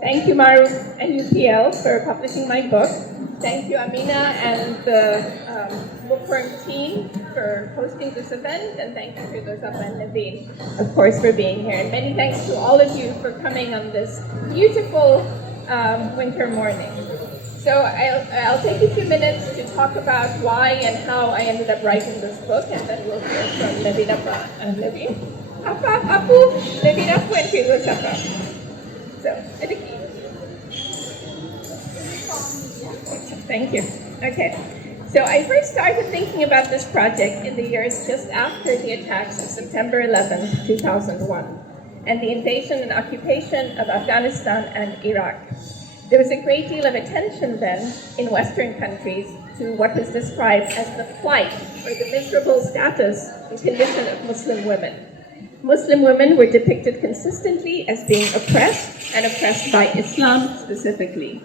Thank you, Maru and UPL, for publishing my book. Thank you, Amina and the Bookworm team for hosting this event, and thank you to Firdousa and Naveen, of course, for being here. And many thanks to all of you for coming on this beautiful winter morning. So I'll take a few minutes to talk about why and how I ended up writing this book, and then we'll hear from Naveen and Naveen. Apu, Naveen Apu and Firdousa. So, thank you. Okay. So I first started thinking about this project in the years just after the attacks of September 11, 2001, and the invasion and occupation of Afghanistan and Iraq. There was a great deal of attention then in Western countries to what was described as the plight or the miserable status and condition of Muslim women. Muslim women were depicted consistently as being oppressed and oppressed by Islam specifically.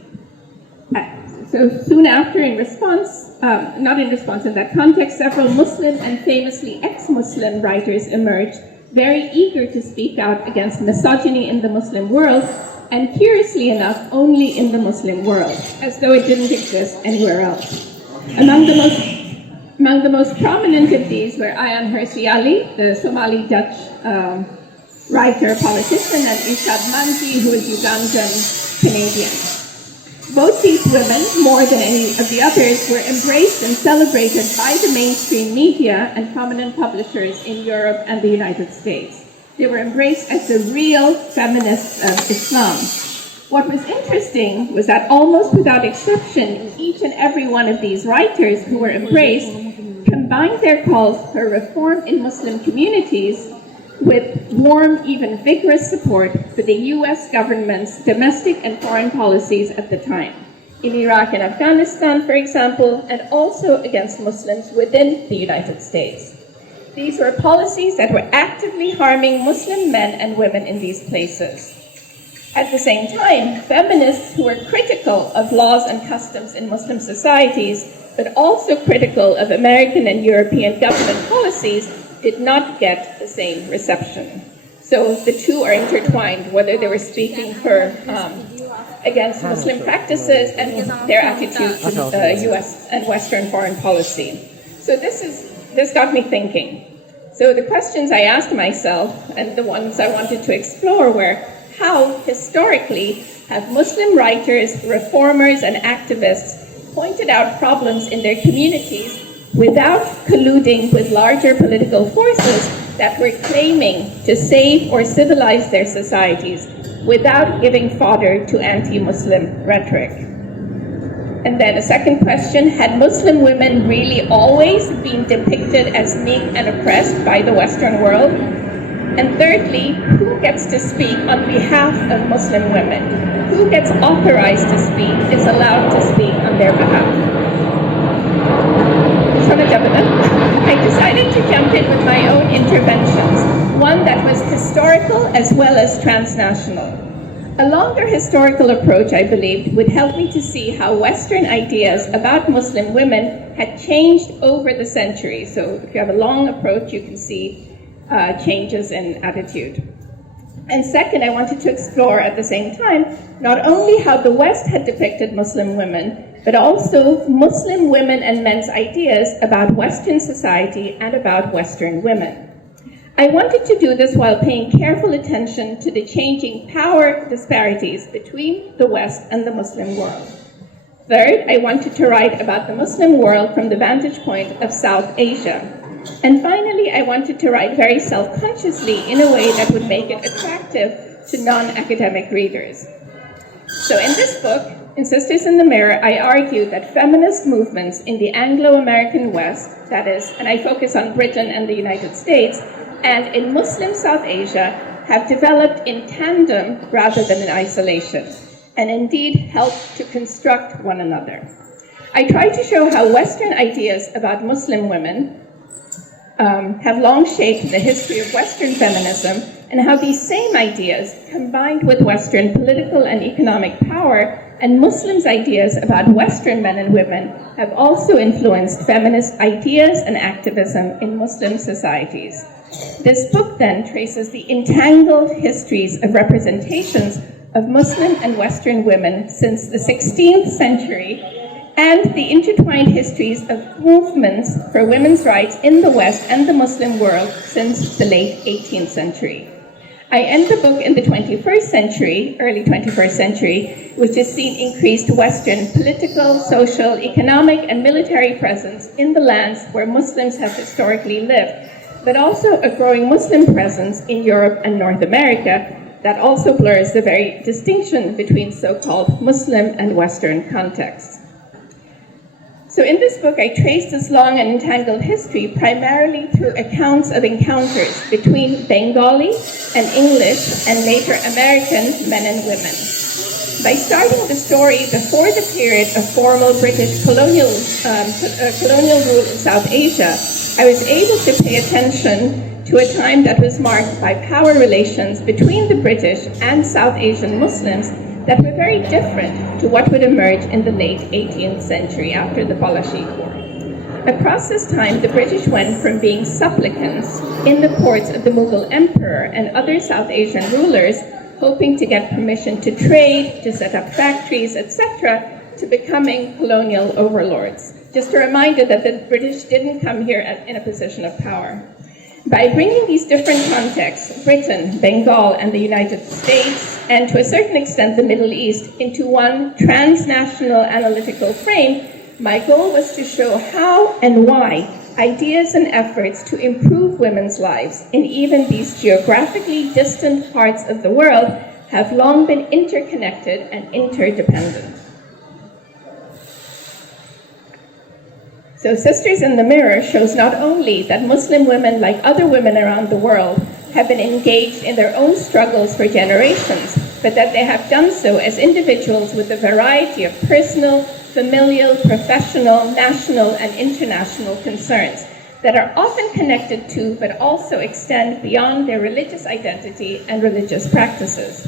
So soon after, in that context, several Muslim and famously ex-Muslim writers emerged, very eager to speak out against misogyny in the Muslim world, and curiously enough, only in the Muslim world, as though it didn't exist anywhere else. Among the most prominent of these were Ayaan Hirsi Ali, the Somali Dutch writer, politician, and Ishad Manji, who is Ugandan-Canadian. Both these women, more than any of the others, were embraced and celebrated by the mainstream media and prominent publishers in Europe and the United States. They were embraced as the real feminists of Islam. What was interesting was that almost without exception, each and every one of these writers who were embraced combined their calls for reform in Muslim communities with warm, even vigorous support for the US government's domestic and foreign policies at the time, in Iraq and Afghanistan, for example, and also against Muslims within the United States. These were policies that were actively harming Muslim men and women in these places. At the same time, feminists who were critical of laws and customs in Muslim societies, but also critical of American and European government policies, did not get the same reception. So the two are intertwined, whether they were speaking for against Muslim practices and their attitude to US and Western foreign policy. So this got me thinking. So the questions I asked myself and the ones I wanted to explore were, how historically have Muslim writers, reformers, and activists pointed out problems in their communities without colluding with larger political forces that were claiming to save or civilize their societies without giving fodder to anti-Muslim rhetoric? And then a second question, had Muslim women really always been depicted as meek and oppressed by the Western world? And thirdly, who gets to speak on behalf of Muslim women? Who gets authorized to speak, is allowed to speak on their behalf? I decided to jump in with my own interventions, one that was historical as well as transnational. A longer historical approach, I believed, would help me to see how Western ideas about Muslim women had changed over the centuries. So if you have a long approach, you can see changes in attitude. And second, I wanted to explore at the same time not only how the West had depicted Muslim women, but also Muslim women and men's ideas about Western society and about Western women. I wanted to do this while paying careful attention to the changing power disparities between the West and the Muslim world. Third, I wanted to write about the Muslim world from the vantage point of South Asia. And finally, I wanted to write very self-consciously in a way that would make it attractive to non-academic readers. So in this book, in Sisters in the Mirror, I argue that feminist movements in the Anglo-American West, that is, and I focus on Britain and the United States, and in Muslim South Asia, have developed in tandem rather than in isolation, and indeed helped to construct one another. I try to show how Western ideas about Muslim women have long shaped the history of Western feminism, and how these same ideas, combined with Western political and economic power, and Muslims' ideas about Western men and women, have also influenced feminist ideas and activism in Muslim societies. This book then traces the entangled histories of representations of Muslim and Western women since the 16th century and the intertwined histories of movements for women's rights in the West and the Muslim world since the late 18th century. I end the book in the 21st century, early 21st century, which has seen increased Western political, social, economic, and military presence in the lands where Muslims have historically lived, but also a growing Muslim presence in Europe and North America that also blurs the very distinction between so-called Muslim and Western contexts. So in this book, I trace this long and entangled history primarily through accounts of encounters between Bengali and English and later American men and women. By starting the story before the period of formal British colonial rule in South Asia, I was able to pay attention to a time that was marked by power relations between the British and South Asian Muslims that were very different to what would emerge in the late 18th century after the Palashi War. Across this time, the British went from being supplicants in the courts of the Mughal emperor and other South Asian rulers, hoping to get permission to trade, to set up factories, etc., to becoming colonial overlords. Just a reminder that the British didn't come here in a position of power. By bringing these different contexts, Britain, Bengal, and the United States, and to a certain extent the Middle East, into one transnational analytical frame, my goal was to show how and why ideas and efforts to improve women's lives in even these geographically distant parts of the world have long been interconnected and interdependent. So Sisters in the Mirror shows not only that Muslim women, like other women around the world, have been engaged in their own struggles for generations, but that they have done so as individuals with a variety of personal, familial, professional, national, and international concerns that are often connected to, but also extend beyond their religious identity and religious practices.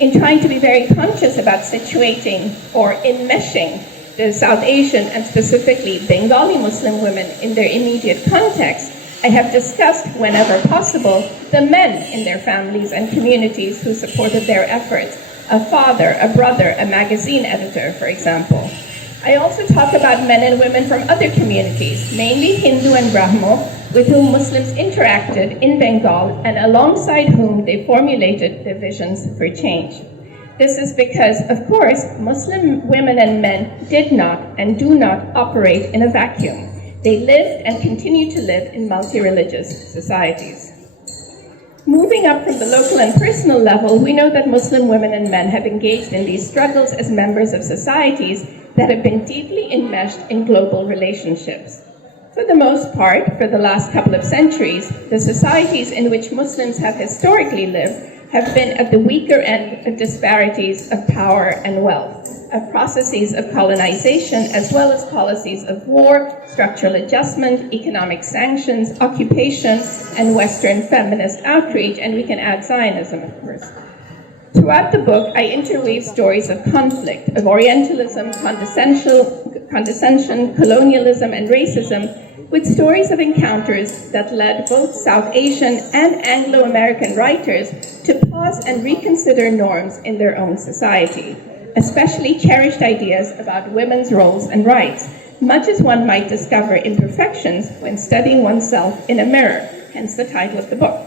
In trying to be very conscious about situating or enmeshing the South Asian and specifically Bengali Muslim women in their immediate context, I have discussed, whenever possible, the men in their families and communities who supported their efforts, a father, a brother, a magazine editor, for example. I also talk about men and women from other communities, mainly Hindu and Brahmo, with whom Muslims interacted in Bengal and alongside whom they formulated their visions for change. This is because, of course, Muslim women and men did not and do not operate in a vacuum. They lived and continue to live in multi-religious societies. Moving up from the local and personal level, we know that Muslim women and men have engaged in these struggles as members of societies that have been deeply enmeshed in global relationships. For the most part, for the last couple of centuries, the societies in which Muslims have historically lived have been at the weaker end of disparities of power and wealth, of processes of colonization, as well as policies of war, structural adjustment, economic sanctions, occupation, and Western feminist outreach, and we can add Zionism, of course. Throughout the book, I interweave stories of conflict, of Orientalism, condescension, colonialism, and racism, with stories of encounters that led both South Asian and Anglo-American writers to pause and reconsider norms in their own society, especially cherished ideas about women's roles and rights, much as one might discover imperfections when studying oneself in a mirror, hence the title of the book.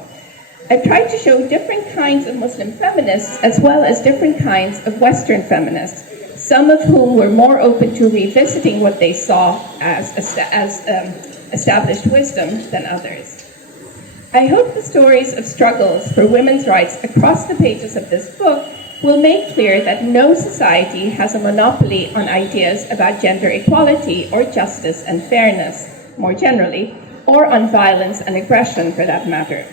I've tried to show different kinds of Muslim feminists as well as different kinds of Western feminists, some of whom were more open to revisiting what they saw as established wisdom than others. I hope the stories of struggles for women's rights across the pages of this book will make clear that no society has a monopoly on ideas about gender equality or justice and fairness, more generally, or on violence and aggression for that matter.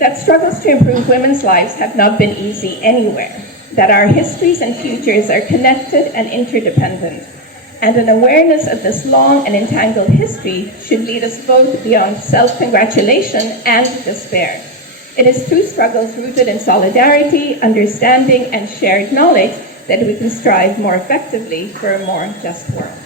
That struggles to improve women's lives have not been easy anywhere, that our histories and futures are connected and interdependent, and an awareness of this long and entangled history should lead us both beyond self-congratulation and despair. It is through struggles rooted in solidarity, understanding, and shared knowledge that we can strive more effectively for a more just world.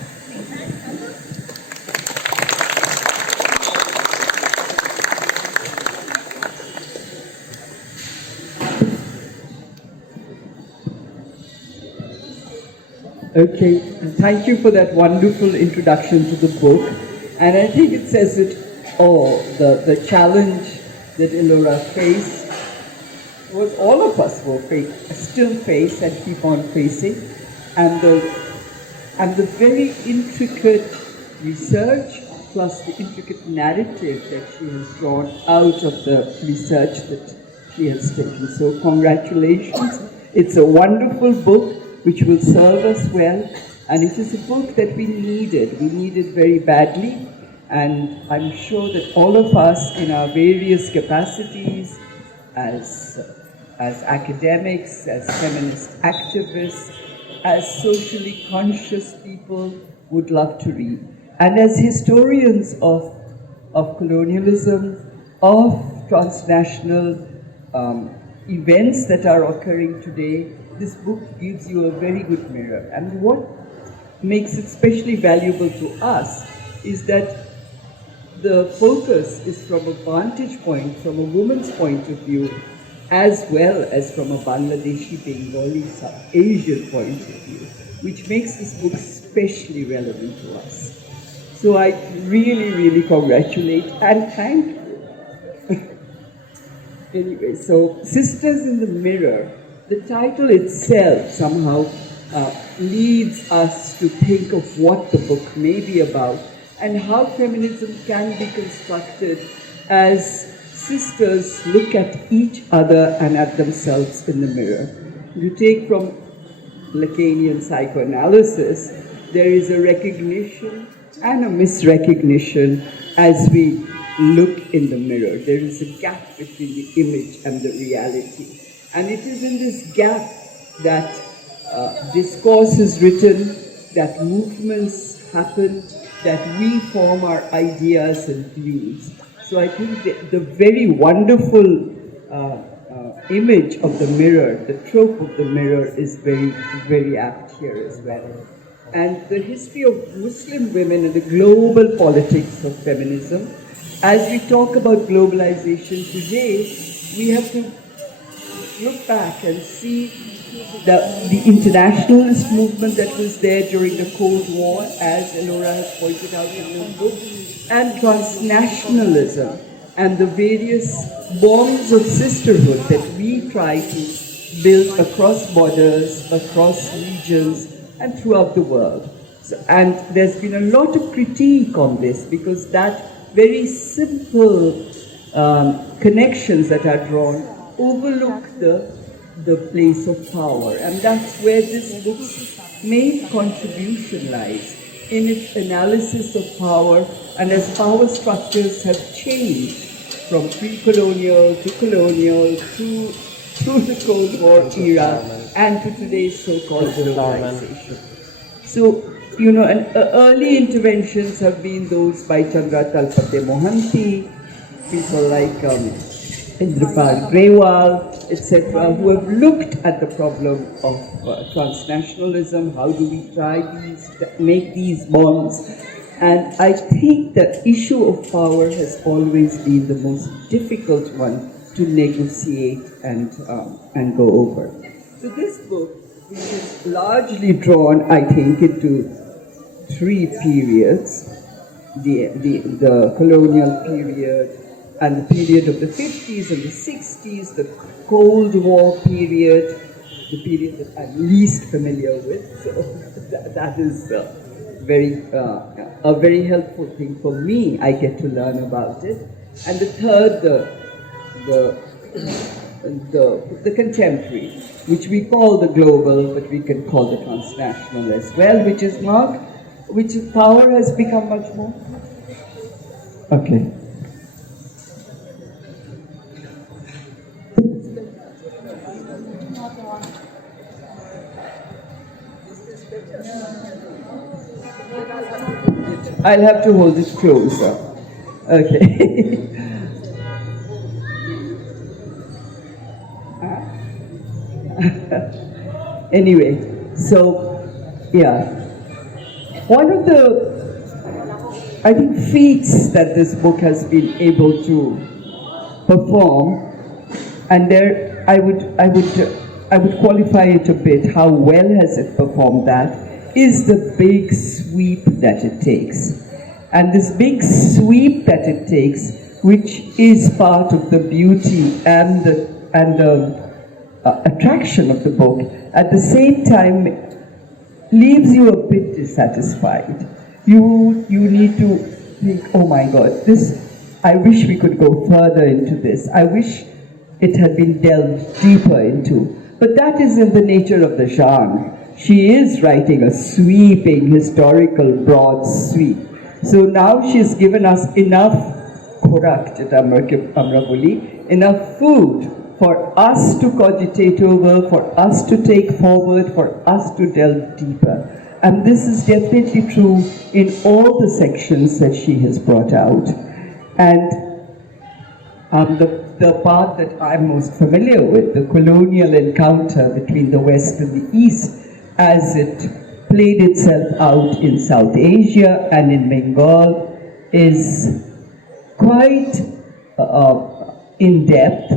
Okay, thank you for that wonderful introduction to the book. And I think it says it all, the challenge that Elora faced, what all of us will still face and keep on facing, and the very intricate research plus the intricate narrative that she has drawn out of the research that she has taken. So congratulations. It's a wonderful book which will serve us well, and it is a book that we needed. We needed very badly, and I'm sure that all of us in our various capacities as academics, as feminist activists, as socially conscious people would love to read. And as historians of colonialism, of transnational events that are occurring today, this book gives you a very good mirror. And what makes it especially valuable to us is that the focus is from a vantage point, from a woman's point of view, as well as from a Bangladeshi, Bengali, South Asian point of view, which makes this book especially relevant to us. So I really, really congratulate and thank you. Anyway, so Sisters in the Mirror, the title itself somehow leads us to think of what the book may be about and how feminism can be constructed as sisters look at each other and at themselves in the mirror. You take from Lacanian psychoanalysis, there is a recognition and a misrecognition as we look in the mirror. There is a gap between the image and the reality. And it is in this gap that discourse is written, that movements happen, that we form our ideas and views. So I think the very wonderful image of the mirror, the trope of the mirror is very, very apt here as well. And the history of Muslim women and the global politics of feminism, as we talk about globalization today, we have to look back and see the internationalist movement that was there during the Cold War, as Elora has pointed out in her book, and transnationalism and the various bonds of sisterhood that we try to build across borders, across regions, and throughout the world. So, and there's been a lot of critique on this because that very simple connections that are drawn overlook the place of power. And that's where this book's main contribution lies, in its analysis of power and as power structures have changed from pre-colonial to colonial through the Cold War era and to today's so-called globalization. So, you know, early interventions have been those by Chandra Talpate Mohanty, people like Indrapal Grewal, etc., who have looked at the problem of transnationalism. How do we try make these bonds? And I think the issue of power has always been the most difficult one to negotiate and go over. So this book, which is largely drawn, I think, into three periods: the colonial period, and the period of the 50s and the 60s, the Cold War period, the period that I'm least familiar with. So that is a very helpful thing for me. I get to learn about it. And the third, the contemporary, which we call the global, but we can call the transnational as well, which power has become much more. Okay. I'll have to hold it closer. Okay. Anyway, so, yeah. One of the, I think, feats that this book has been able to perform, and there I would qualify it a bit, how well has it performed that, is the big sweep that it takes. And this big sweep that it takes, which is part of the beauty and the attraction of the book, at the same time leaves you a bit dissatisfied. You need to think, oh my God, I wish we could go further into this. I wish it had been delved deeper into. But that is in the nature of the genre. She is writing a sweeping, historical, broad sweep. So now she's given us enough khorak, enough food for us to cogitate over, for us to take forward, for us to delve deeper. And this is definitely true in all the sections that she has brought out. And the part that I'm most familiar with, the colonial encounter between the West and the East, as it played itself out in South Asia and in Bengal, is quite in depth.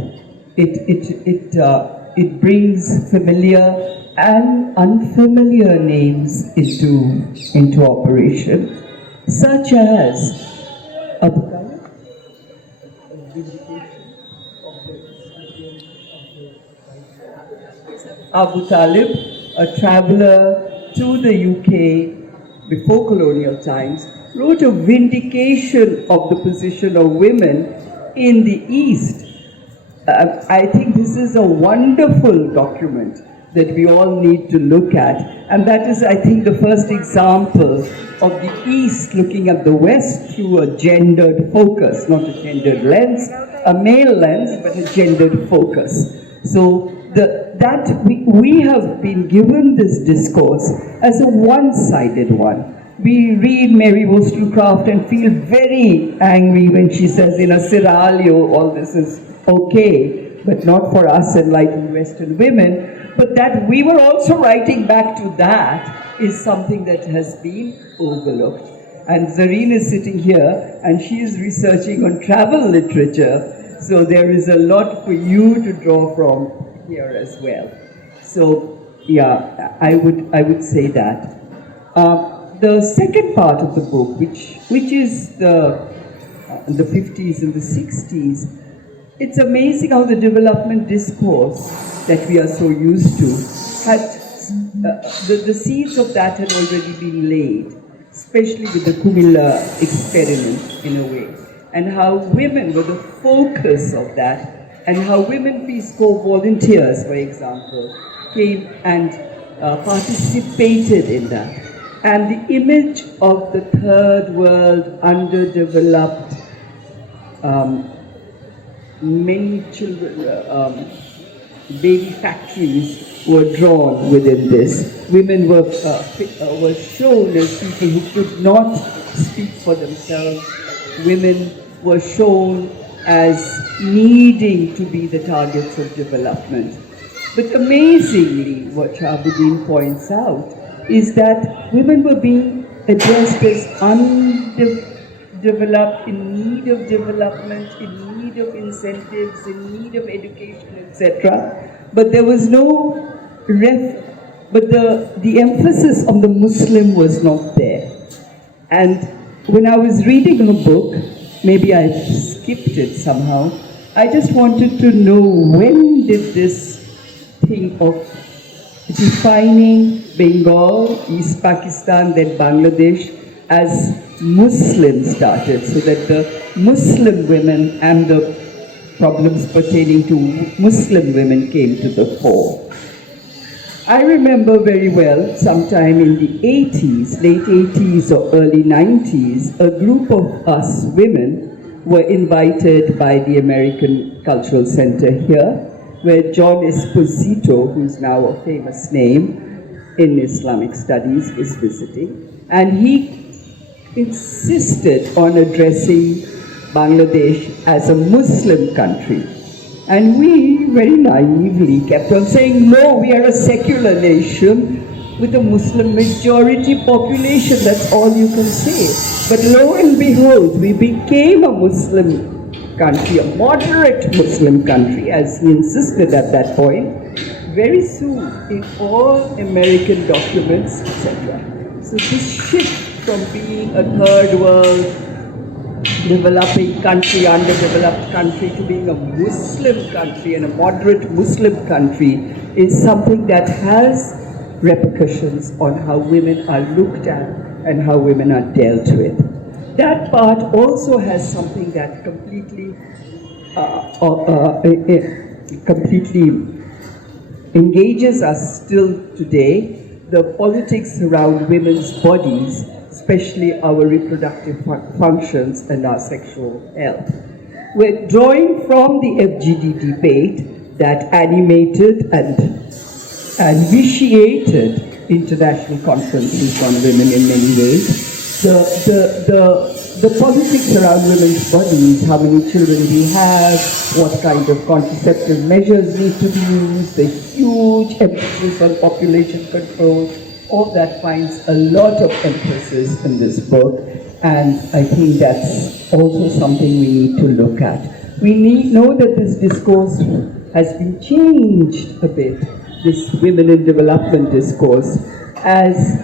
It brings familiar and unfamiliar names into operation, such as Abu Talib, a traveler to the UK before colonial times, wrote a vindication of the position of women in the East. I think this is a wonderful document that we all need to look at. And that is, I think, the first example of the East looking at the West through a gendered focus, not a gendered lens, a male lens, but a gendered focus. So we have been given this discourse as a one-sided one. We read Mary Wollstonecraft and feel very angry when she says in a seraglio, all this is okay, but not for us enlightened Western women. But that we were also writing back to that is something that has been overlooked. And Zareen is sitting here and she is researching on travel literature, so there is a lot for you to draw from here as well. So yeah, I would say that. The second part of the book, which is the 50s and the 60s, it's amazing how the development discourse that we are so used to had the seeds of that had already been laid, especially with the Kumilla experiment in a way, and how women were the focus of that, and how women Peace Corps volunteers, for example, came and participated in that. And the image of the third world, underdeveloped, many children, baby factories were drawn within this. Women were shown as people who could not speak for themselves. Women were shown as needing to be the targets of development. But amazingly, what Shahabuddin points out is that women were being addressed as undeveloped, in need of development, in need of incentives, in need of education, etc. But there was no but the emphasis on the Muslim was not there. And when I was reading her book, maybe I skipped it somehow, I just wanted to know, when did this thing of defining Bengal, East Pakistan, then Bangladesh as Muslim started, so that the Muslim women and the problems pertaining to Muslim women came to the fore. I remember very well, sometime in the 80s, late 80s or early 90s, a group of us women were invited by the American Cultural Center here, where John Esposito, who's now a famous name in Islamic studies, was visiting. And he insisted on addressing Bangladesh as a Muslim country. And we very naively kept on saying, no, we are a secular nation with a Muslim majority population, that's all you can say. But lo and behold, we became a Muslim country, a moderate Muslim country, as he insisted at that point, very soon in all American documents, etc. So this shift from being a third world, developing country, underdeveloped country, to being a Muslim country and a moderate Muslim country is something that has repercussions on how women are looked at and how women are dealt with. That part also has something that completely engages us still today, the politics around women's bodies, especially our reproductive functions and our sexual health. We're drawing from the FGD debate that animated and vitiated international conferences on women in many ways. The politics around women's bodies, how many children we have, what kind of contraceptive measures need to be used, the huge emphasis on population control, all that finds a lot of emphasis in this book, and I think that's also something we need to look at. We know that this discourse has been changed a bit, this women in development discourse, as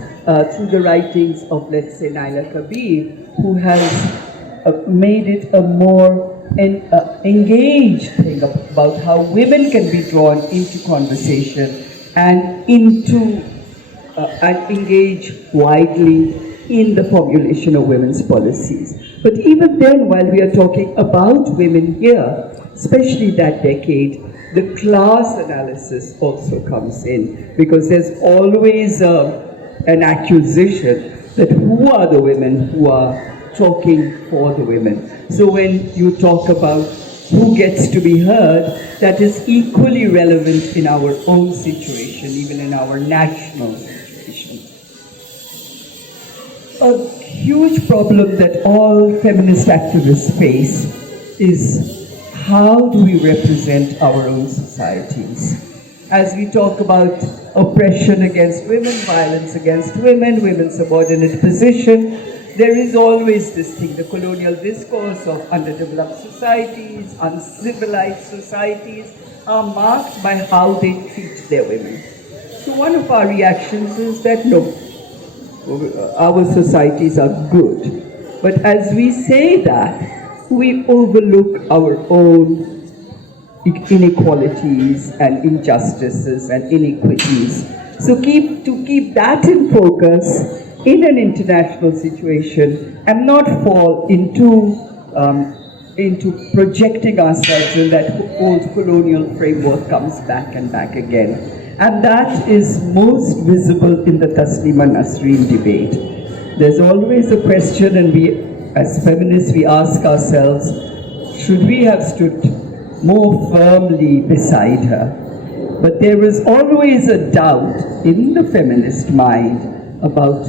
through the writings of, let's say, Naila Kabir, who has made it a more engaged thing about how women can be drawn into conversation and engage widely in the formulation of women's policies. But even then, while we are talking about women here, especially that decade, the class analysis also comes in, because there's always an accusation that who are the women who are talking for the women. So when you talk about who gets to be heard, that is equally relevant in our own situation, even in our national situation. A huge problem that all feminist activists face is how do we represent our own societies? As we talk about oppression against women, violence against women, women's subordinate position, there is always this thing, the colonial discourse of underdeveloped societies, uncivilized societies are marked by how they treat their women. So one of our reactions is that no, our societies are good. But as we say that, we overlook our own inequalities and injustices and inequities. So to keep that in focus in an international situation and not fall into projecting ourselves in that old colonial framework comes back and back again. And that is most visible in the Taslima Nasreen debate. There's always a question, and we as feminists we ask ourselves, should we have stood more firmly beside her? But there is always a doubt in the feminist mind about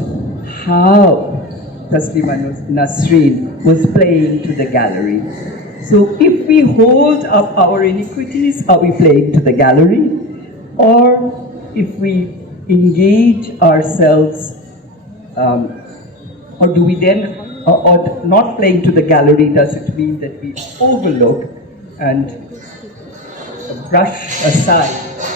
how Taslima Nasreen was playing to the gallery. So if we hold up our iniquities, are we playing to the gallery? Or if we engage ourselves, or do we then, or not playing to the gallery, does it mean that we overlook and brush aside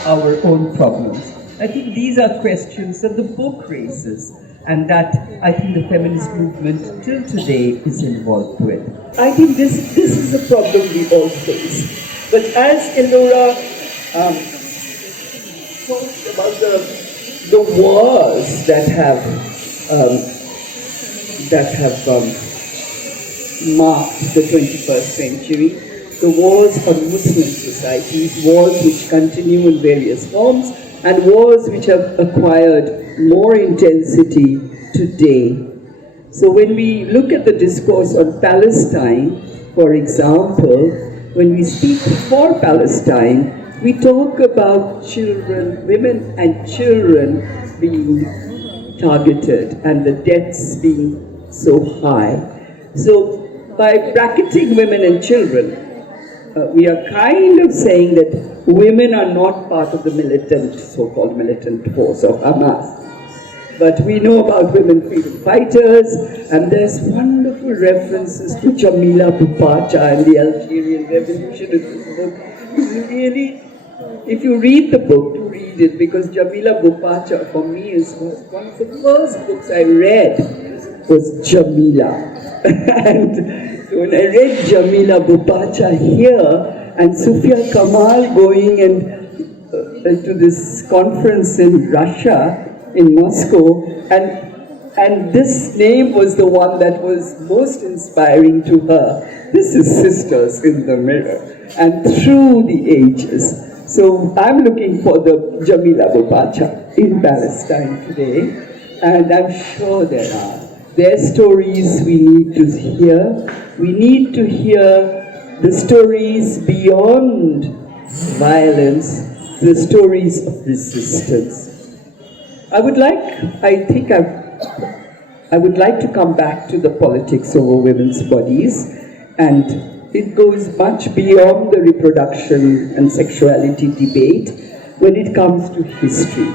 our own problems? I think these are questions that the book raises, and that I think the feminist movement till today is involved with. I think this is a problem we all face. But as Elora talked about the wars that have marked the 21st century, the wars on Muslim societies, wars which continue in various forms, and wars which have acquired more intensity today. So when we look at the discourse on Palestine, for example, when we speak for Palestine, we talk about children, women and children being targeted and the deaths being so high. So by bracketing women and children, we are kind of saying that women are not part of the militant, so-called militant force of Hamas. But we know about women freedom fighters, and there's wonderful references to Jamila Bupacha and the Algerian Revolution in this book. It's really if you read the book, to read it, because Jamila Bupacha for me is one of the first books I read was Jamila. And when I read Jamila Bupacha here, and Sufia Kamal going to this conference in Russia, in Moscow, and this name was the one that was most inspiring to her. This is Sisters in the Mirror, and through the ages. So I'm looking for the Jamila Bupacha in Palestine today, and I'm sure there are. Their stories we need to hear. We need to hear the stories beyond violence, the stories of resistance. I would like to come back to the politics over women's bodies, and it goes much beyond the reproduction and sexuality debate when it comes to history.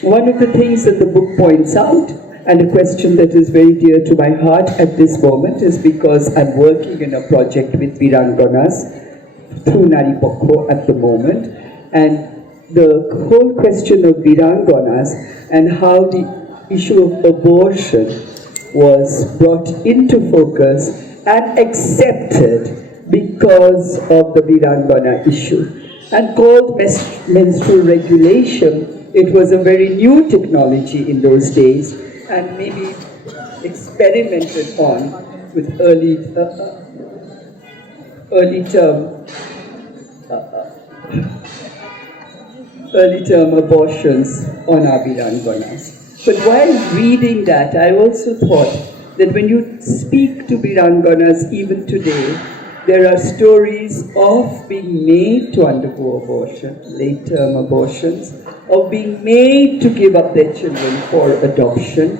One of the things that the book points out, and a question that is very dear to my heart at this moment, is because I'm working in a project with Viranganas through Nari Pokho at the moment, and the whole question of Viranganas and how the issue of abortion was brought into focus and accepted because of the Virangana issue. And called menstrual regulation, it was a very new technology in those days, and maybe experimented on with early term abortions on our Viranganas. But while reading that, I also thought that when you speak to Viranganas even today, there are stories of being made to undergo abortion, late-term abortions, of being made to give up their children for adoption.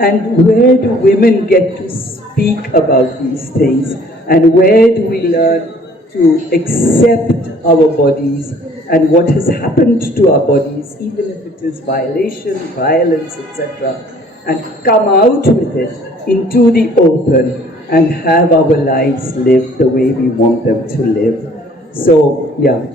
And where do women get to speak about these things? And where do we learn to accept our bodies and what has happened to our bodies, even if it is violation, violence, etc., and come out with it into the open and have our lives lived the way we want them to live. So, yeah,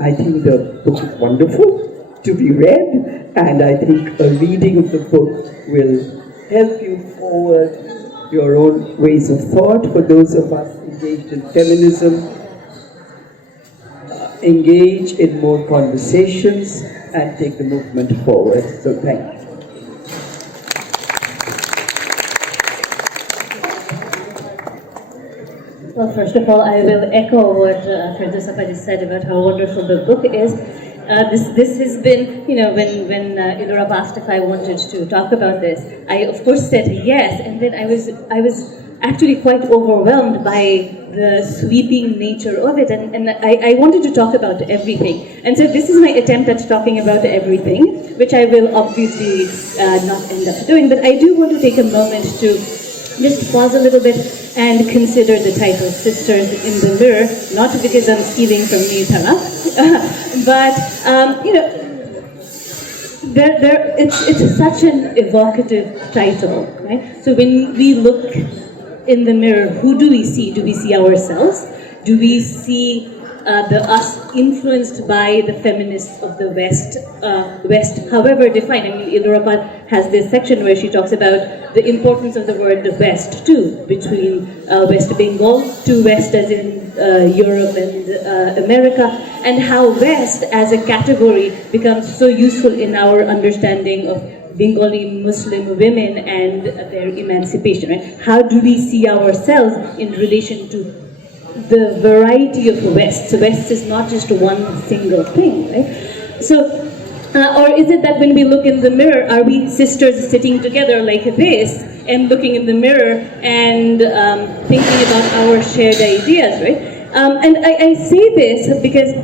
I think the book is wonderful to be read, and I think a reading of the book will help you forward your own ways of thought. For those of us engaged in feminism, engage in more conversations and take the movement forward. So thank you. Well, first of all, I will echo what Firdausa just said about how wonderful the book is. This has been, when Ilora asked if I wanted to talk about this, I of course said yes, and then I was actually quite overwhelmed by the sweeping nature of it, and I wanted to talk about everything. And so this is my attempt at talking about everything, which I will obviously not end up doing, but I do want to take a moment to just pause a little bit and consider the title, Sisters in the Mirror, not because I'm stealing from Neethala, but, it's such an evocative title, right? So when we look in the mirror, who do we see? Do we see ourselves? Do we see the us influenced by the feminists of the West, however defined? I mean, Ilora has this section where she talks about the importance of the word the West too, between West Bengal to West as in Europe and America, and how West as a category becomes so useful in our understanding of Bengali Muslim women and their emancipation, right? How do we see ourselves in relation to the variety of the West? So West is not just one single thing, right? So, or is it that when we look in the mirror, are we sisters sitting together like this and looking in the mirror and thinking about our shared ideas, right? And I say this because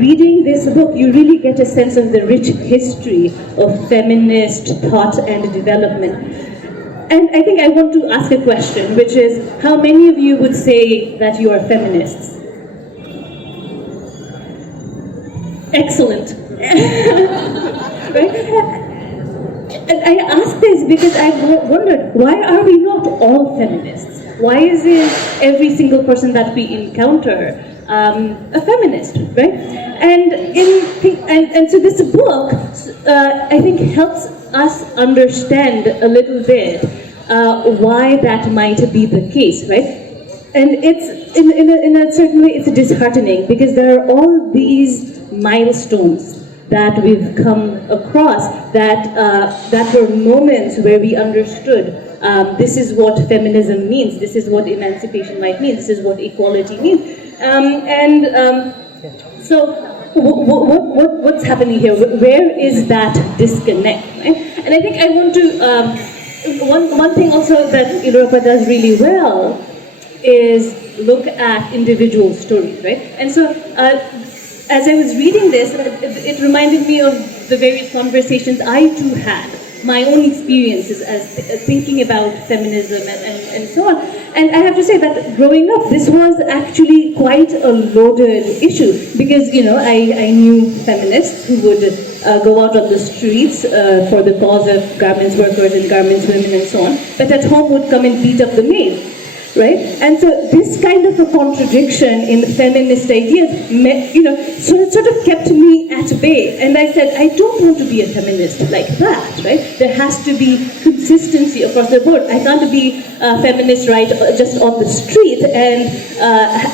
reading this book, you really get a sense of the rich history of feminist thought and development. And I think I want to ask a question, which is, how many of you would say that you are feminists? Excellent. Right? And I ask this because I've wondered, why are we not all feminists? Why is it every single person that we encounter a feminist, right? And so this book, I think, helps us understand a little bit why that might be the case, right? And it's in a certain way, it's disheartening because there are all these milestones that we've come across that were moments where we understood this is what feminism means, this is what emancipation might mean, this is what equality means, so what's happening here? Where is that disconnect? Right? And I think I want to one thing also that Europa does really well is look at individual stories, right? And so as I was reading this, it reminded me of the various conversations I too had, my own experiences as thinking about feminism and so on. And I have to say that growing up, this was actually quite a loaded issue because, you know, I knew feminists who would go out on the streets for the cause of garments workers and garments women and so on, but at home would come and beat up the maid. Right? And so this kind of a contradiction in feminist ideas, you know, so it sort of kept me at bay. And I said, I don't want to be a feminist like that, right? There has to be consistency across the board. I can't be a feminist, right, just on the street and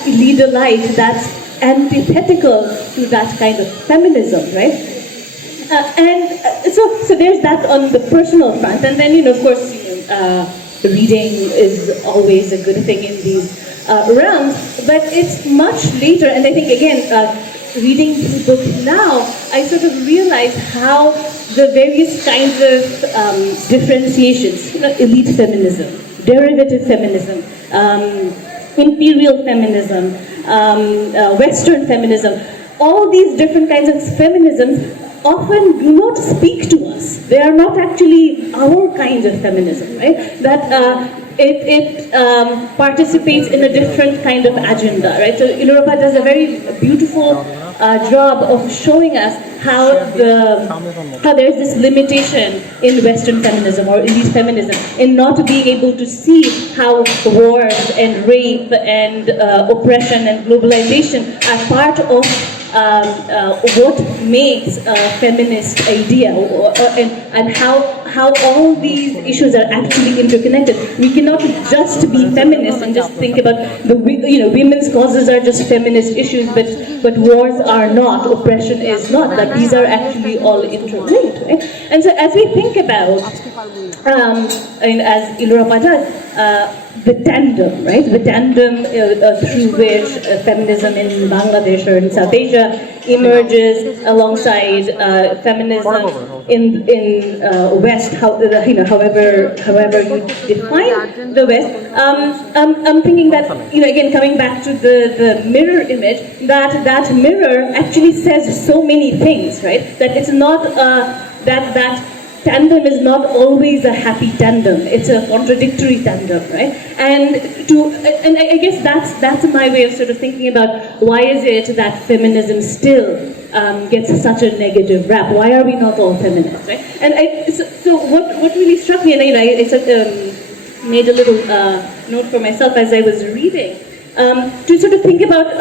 lead a life that's antithetical to that kind of feminism, right? So there's that on the personal front. And then, you know, of course, you know, reading is always a good thing in these realms, but it's much later, and I think again, reading the book now, I sort of realize how the various kinds of differentiations, you know, elite feminism, derivative feminism, imperial feminism, Western feminism, all these different kinds of feminisms often do not speak to us. They are not actually our kind of feminism, right? That it participates in a different kind of agenda, right? So Europa does a very beautiful job of showing us how there's this limitation in Western feminism or elite feminism in not being able to see how wars and rape and oppression and globalization are part of what makes a feminist idea and how all these issues are actually interconnected. We cannot just be feminist and just think about women's causes are just feminist issues, but wars are not, oppression is not. That these are actually all interlinked, right? And so as we think about, as Ilrama does, the tandem, right? The tandem through which feminism in Bangladesh or in South Asia emerges alongside feminism in West, however you define the West. I'm thinking that, again, coming back to the mirror image, that mirror actually says so many things, right? That it's not that tandem is not always a happy tandem. It's a contradictory tandem, right? And I guess that's my way of sort of thinking about why is it that feminism still gets such a negative rap? Why are we not all feminists, right? And so what really struck me, and I made a little note for myself as I was reading, to sort of think about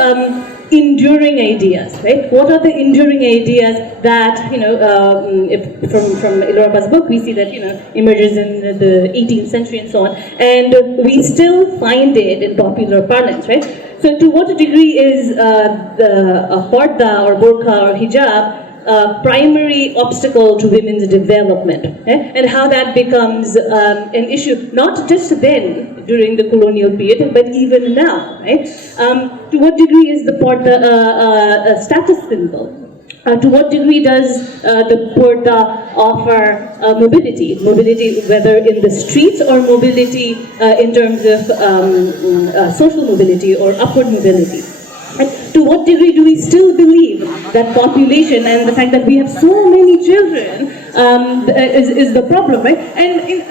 enduring ideas, right? What are the enduring ideas that, from Ilrapa's book, we see that, emerges in the 18th century and so on, and we still find it in popular parlance, right? So to what degree is the parda or burqa or hijab primary obstacle to women's development, and how that becomes an issue, not just then, during the colonial period, but even now, right? To what degree is the parda a status symbol? To what degree does the parda offer mobility, whether in the streets or mobility in terms of social mobility or upward mobility? And to what degree do we still believe that population and the fact that we have so many children is the problem, right? And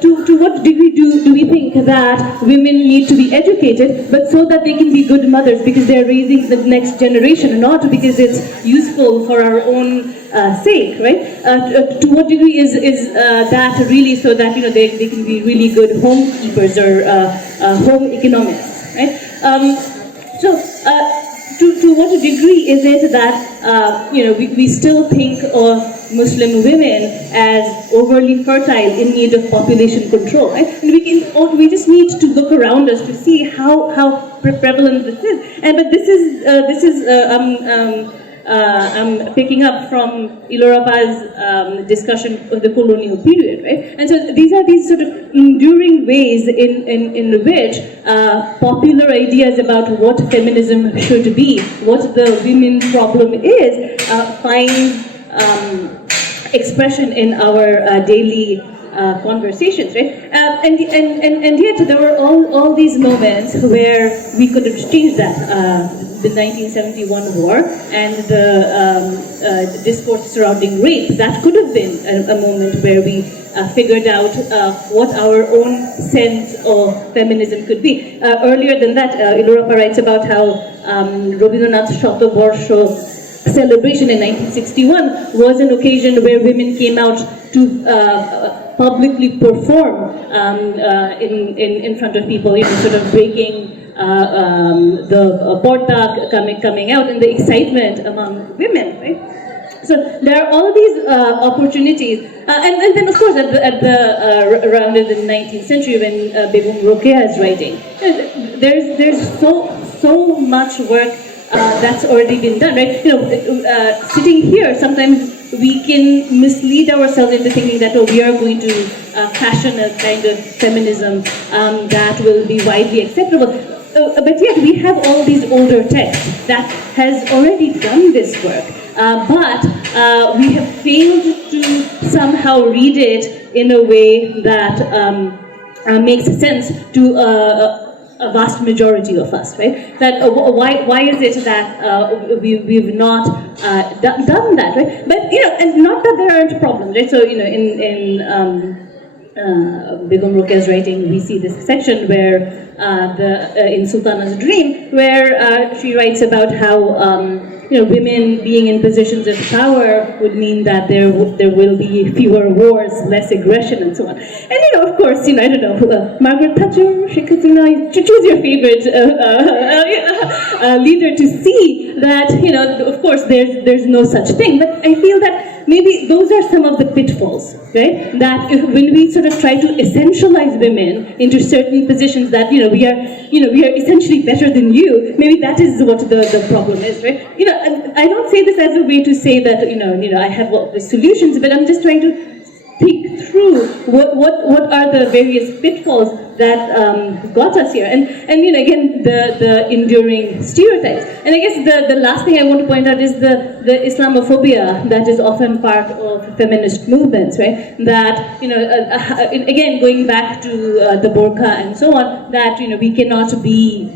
to what degree do we think that women need to be educated, but so that they can be good mothers because they're raising the next generation, not because it's useful for our own sake, right? To what degree is that really so that they can be really good homekeepers or home economists, right? So, to what degree is it that we still think of Muslim women as overly fertile in need of population control? Right? And we just need to look around us to see how prevalent this is. But this is I'm picking up from Ilorapa's discussion of the colonial period, right? And so these are these sort of enduring ways in which popular ideas about what feminism should be, what the women problem is, find expression in our daily conversations, right? And yet there were all these moments where we could have changed that. The 1971 war and the discourse surrounding rape, that could have been a moment where we figured out what our own sense of feminism could be. Earlier than that, Ilorapa writes about how Rabindranath Shatabarsha celebration in 1961 was an occasion where women came out to publicly perform in front of people, sort of breaking the porta coming out and the excitement among women, right? So there are all these opportunities, and then of course at the around in the 19th century when Begum Rokeya is writing, there's so much work that's already been done, right? Sitting here, sometimes we can mislead ourselves into thinking that we are going to fashion a kind of feminism that will be widely acceptable. But yet we have all these older texts that has already done this work, but we have failed to somehow read it in a way that makes sense to a vast majority of us, right? That why is it that we've not done that, right? But and not that there aren't problems, right? So in Begum Rokeya's writing, we see this section where in Sultana's Dream, where she writes about how women being in positions of power would mean that there will be fewer wars, less aggression, and so on. And of course, I don't know, Margaret Thatcher, Sheikh Hasina, choose your favorite leader to see that of course there's no such thing. But I feel that maybe those are some of the pitfalls, right? That when we sort of try to essentialize women into certain positions that we are essentially better than you, maybe that is what the problem is, right? And I don't say this as a way to say that I have all the solutions, but I'm just trying to think through what are the various pitfalls that got us here, and again the enduring stereotypes. And I guess the last thing I want to point out is the Islamophobia that is often part of feminist movements, right? That again going back to the burqa and so on, that we cannot be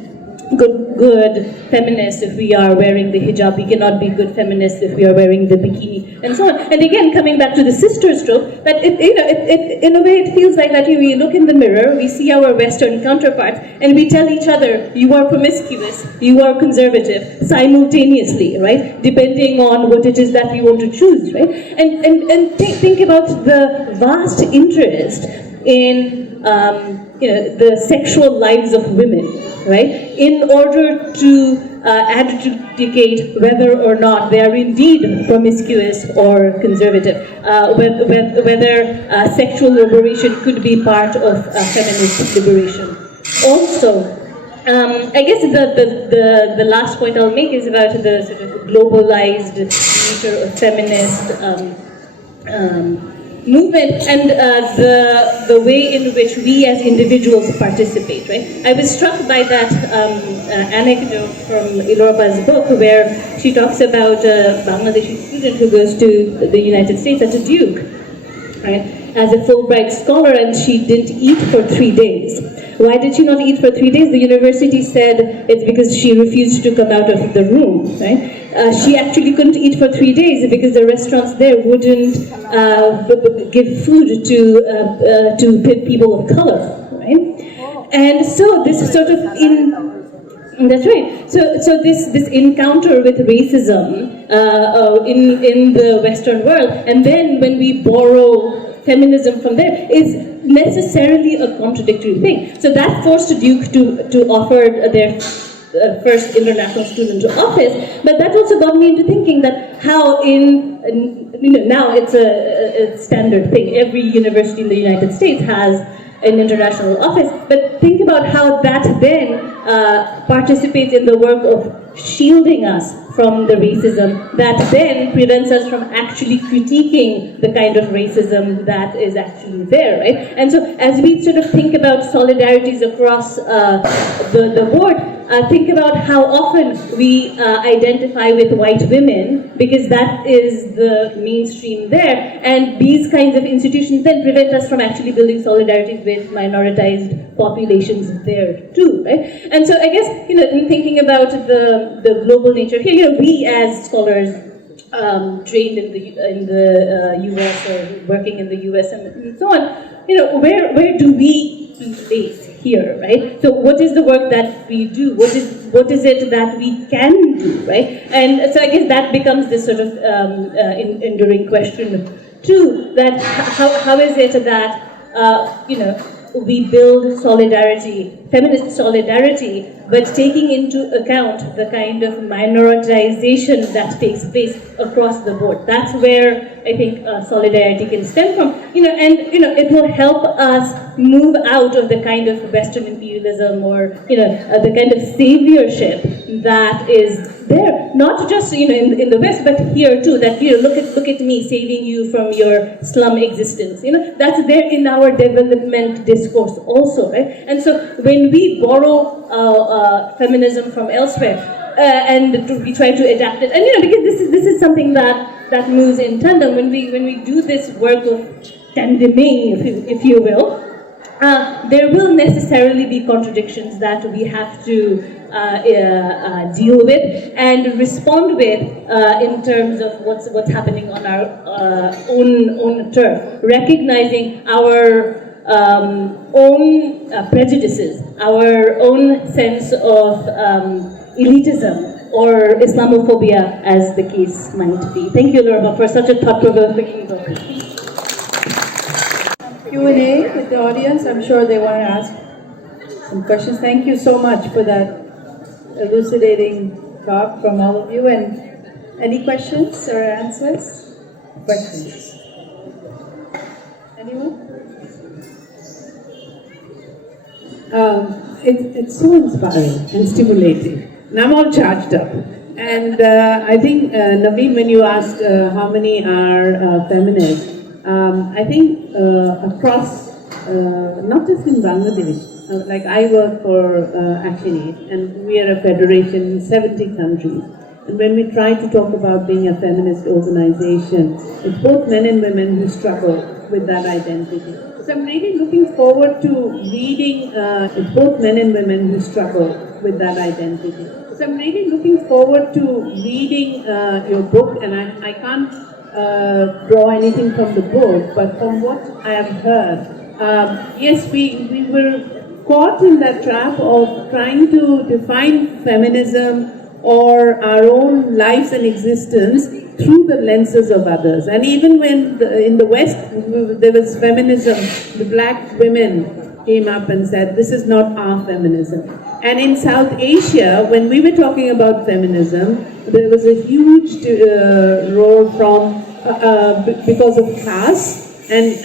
good feminists if we are wearing the hijab. We cannot be good feminists if we are wearing the bikini, and so on. And again, coming back to the sister trope, that it in a way it feels like that we look in the mirror, we see our Western counterparts, and we tell each other, you are promiscuous, you are conservative, simultaneously, right? Depending on what it is that we want to choose, right? And think about the vast interest in the sexual lives of women, right? In order to adjudicate whether or not they are indeed promiscuous or conservative, whether sexual liberation could be part of feminist liberation. Also, I guess the last point I'll make is about the sort of globalized nature of feminist movement and the way in which we as individuals participate, right? I was struck by that anecdote from Ilorapa's book where she talks about a Bangladeshi student who goes to the United States as a Duke, right? As a Fulbright scholar, and she didn't eat for 3 days. Why did she not eat for 3 days? The university said it's because she refused to come out of the room, right? She actually couldn't eat for 3 days because the restaurants there wouldn't give food to people of color, right? And so this sort of that's right. So this encounter with racism in the Western world, and then when we borrow feminism from there, is necessarily a contradictory thing. So that forced Duke to offer their first international student to office. But that also got me into thinking that how now it's a standard thing. Every university in the United States has an international office. But think about how that then participates in the work of shielding us from the racism that then prevents us from actually critiquing the kind of racism that is actually there, right? And so as we sort of think about solidarities across the board, think about how often we identify with white women because that is the mainstream there, and these kinds of institutions then prevent us from actually building solidarities with minoritized populations there too, right? And so I guess, in thinking about the global nature here, we as scholars trained in the U.S. or working in the U.S. and so on, where do we place here, right? So what is the work that we do? What is it that we can do, right? And so I guess that becomes this sort of enduring question too, that how is it that, we build solidarity, feminist solidarity, but taking into account the kind of minoritization that takes place across the board. That's where I think solidarity can stem from. It will help us move out of the kind of Western imperialism or the kind of saviorship that is there, not just in the West, but here too. That look at me saving you from your slum existence. That's there in our development discourse also, right? And so when we borrow feminism from elsewhere and we try to adapt it, and because this is something that moves in tandem when we do this work of tandeming, if you will. There will necessarily be contradictions that we have to deal with and respond with in terms of what's happening on our own turf, recognizing our own prejudices, our own sense of elitism or Islamophobia, as the case might be. Thank you, Laura, for such a thought-provoking book. Q&A with the audience. I'm sure they want to ask some questions. Thank you so much for that elucidating talk from all of you. And any questions or answers? Questions? Anyone? It's so inspiring and stimulating. And I'm all charged up. And I think, Naveen, when you asked how many are feminists, I think across, not just in Bangladesh, like I work for ActionAid, and we are a federation in 70 countries. And when we try to talk about being a feminist organization, it's both men and women who struggle with that identity. So I'm really looking forward to reading, it's both men and women who struggle with that identity. So I'm really looking forward to reading your book, and I can't draw anything from the book, but from what I have heard, yes, we were caught in that trap of trying to define feminism or our own lives and existence through the lenses of others. And even when in the West there was feminism, the black women came up and said, this is not our feminism. And in South Asia, when we were talking about feminism, there was a huge roar from, because of caste, and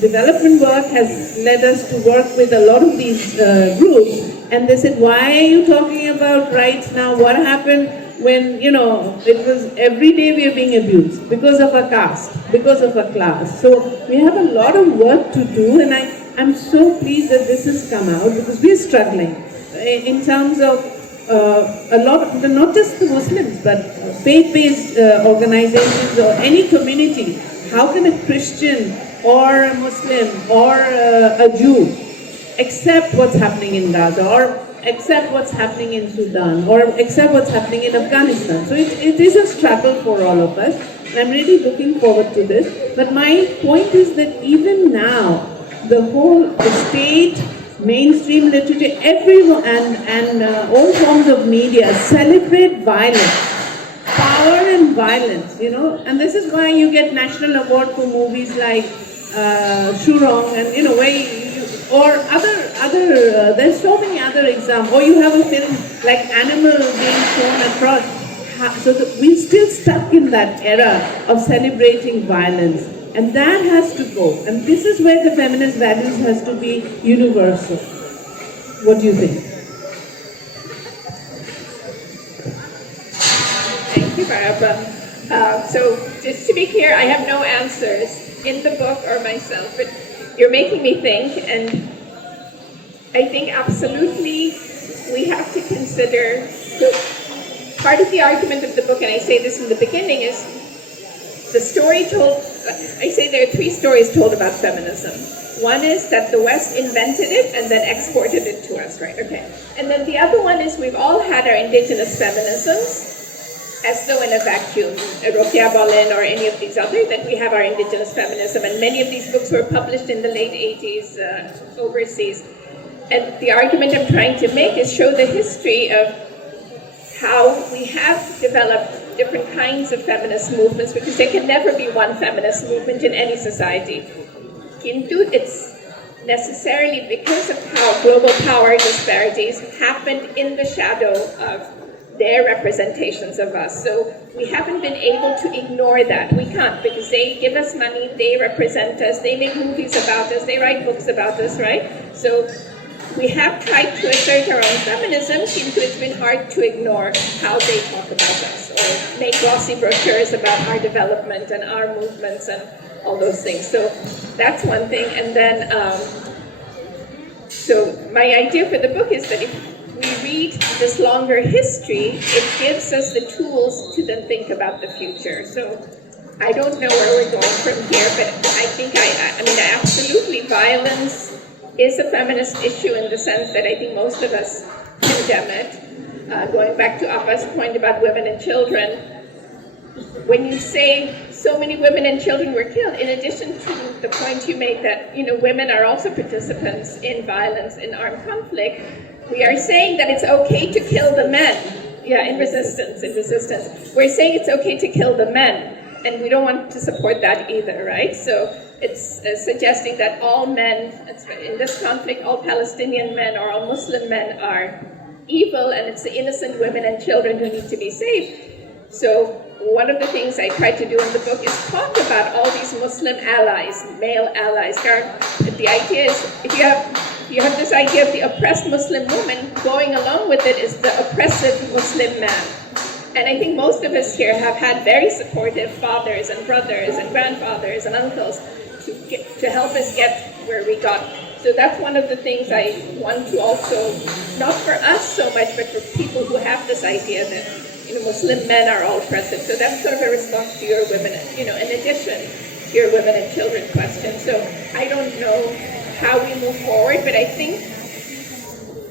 development work has led us to work with a lot of these groups, and they said, why are you talking about rights now? What happened when, it was every day we are being abused because of our caste, because of our class. So we have a lot of work to do, and I'm so pleased that this has come out, because we're struggling in terms of a lot of, not just the Muslims, but faith-based organizations or any community. How can a Christian or a Muslim or a Jew accept what's happening in Gaza, or accept what's happening in Sudan, or accept what's happening in Afghanistan? So it is a struggle for all of us. I'm really looking forward to this. But my point is that even now, the whole state, mainstream literature, everyone, and all forms of media celebrate violence. Power and violence, and this is why you get national award for movies like Shurong, and where or there's so many other examples. Or you have a film like Animal being thrown across. So we're still stuck in that era of celebrating violence, and that has to go. And this is where the feminist values has to be universal. What do you think? Thank you, Barbara. So just to be clear, I have no answers in the book or myself, but you're making me think, and I think absolutely we have to consider, so part of the argument of the book, and I say this in the beginning, is the story told, I say there are three stories told about feminism. One is that the West invented it and then exported it to us, right? Okay. And then the other one is we've all had our indigenous feminisms, as though in a vacuum, Rokia Bolin or any of these others, that we have our indigenous feminism, and many of these books were published in the late 80s overseas. And the argument I'm trying to make is show the history of how we have developed different kinds of feminist movements, because there can never be one feminist movement in any society. Kintu, it's necessarily because of how global power disparities happened in the shadow of their representations of us. So we haven't been able to ignore that. We can't, because they give us money, they represent us, they make movies about us, they write books about us, right? So we have tried to assert our own feminism, কিন্তু it's been hard to ignore how they talk about us, or make glossy brochures about our development and our movements and all those things. So that's one thing. And then, so my idea for the book is that if we read this longer history, it gives us the tools to then think about the future. So I don't know where we're going from here, but I think I mean, absolutely violence is a feminist issue in the sense that I think most of us condemn it. Going back to Appa's point about women and children, when you say so many women and children were killed, in addition to the point you made that, you know, women are also participants in violence, in armed conflict, we are saying that it's okay to kill the men. Yeah, in resistance. We're saying it's okay to kill the men, and we don't want to support that either, right? So it's suggesting that all men, in this conflict, all Palestinian men or all Muslim men are evil, and it's the innocent women and children who need to be saved. So one of the things I try to do in the book is talk about all these Muslim allies, male allies. The idea is, if you have this idea of the oppressed Muslim woman, going along with it is the oppressive Muslim man. And I think most of us here have had very supportive fathers and brothers and grandfathers and uncles to help us get where we got. So that's one of the things I want to also, not for us so much, but for people who have this idea that, you know, Muslim men are all oppressive. So that's sort of a response to your women, you know, in addition to your women and children question. So I don't know how we move forward, but I think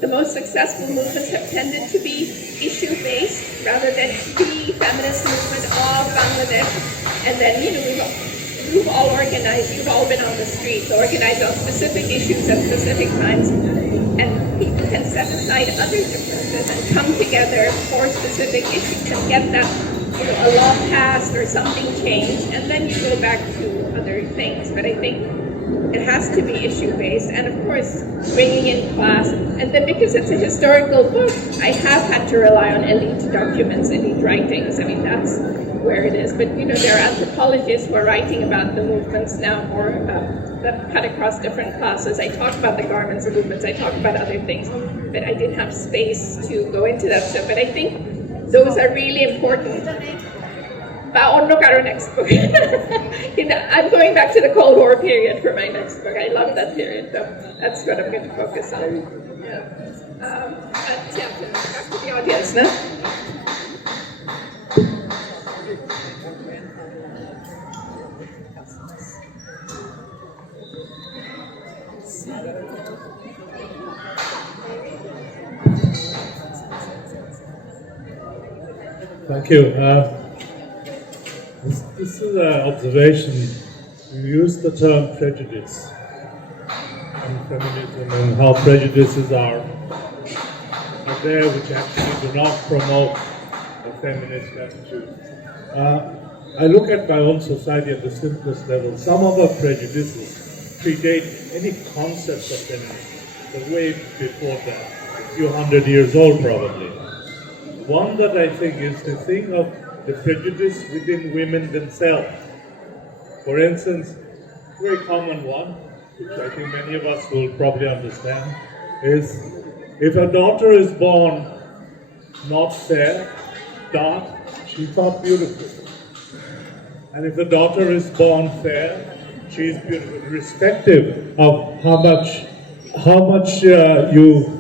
the most successful movements have tended to be issue-based rather than the feminist movement of Bangladesh. And then, you know, we've all organized, you've all been on the streets, organized on specific issues at specific times, and people can set aside other differences and come together for specific issues and get that, you know, a law passed or something changed, and then you go back to other things. But I think it has to be issue-based, and of course, bringing in class. And then because it's a historical book, I have had to rely on elite documents, elite writings. I mean, that's where it is. But, you know, there are anthropologists who are writing about the movements now more that cut across different classes. I talk about the garments movements, I talk about other things, but I didn't have space to go into that stuff. But I think those are really important. Our next book. You know, I'm going back to the Cold War period for my next book. I love that period, so that's what I'm going to focus on. Yeah. Back to the audience, no? Thank you. This is an observation. You use the term prejudice in feminism and how prejudices are there, which actually do not promote a feminist attitude. I look at my own society at the simplest level. Some of our prejudices predate any concept of feminism. The way before that, a few hundred years old probably. One that I think is the thing of the prejudice within women themselves. For instance, a very common one, which I think many of us will probably understand, is if a daughter is born not fair, dark, she's not beautiful. And if a daughter is born fair, she is beautiful, irrespective of how much you.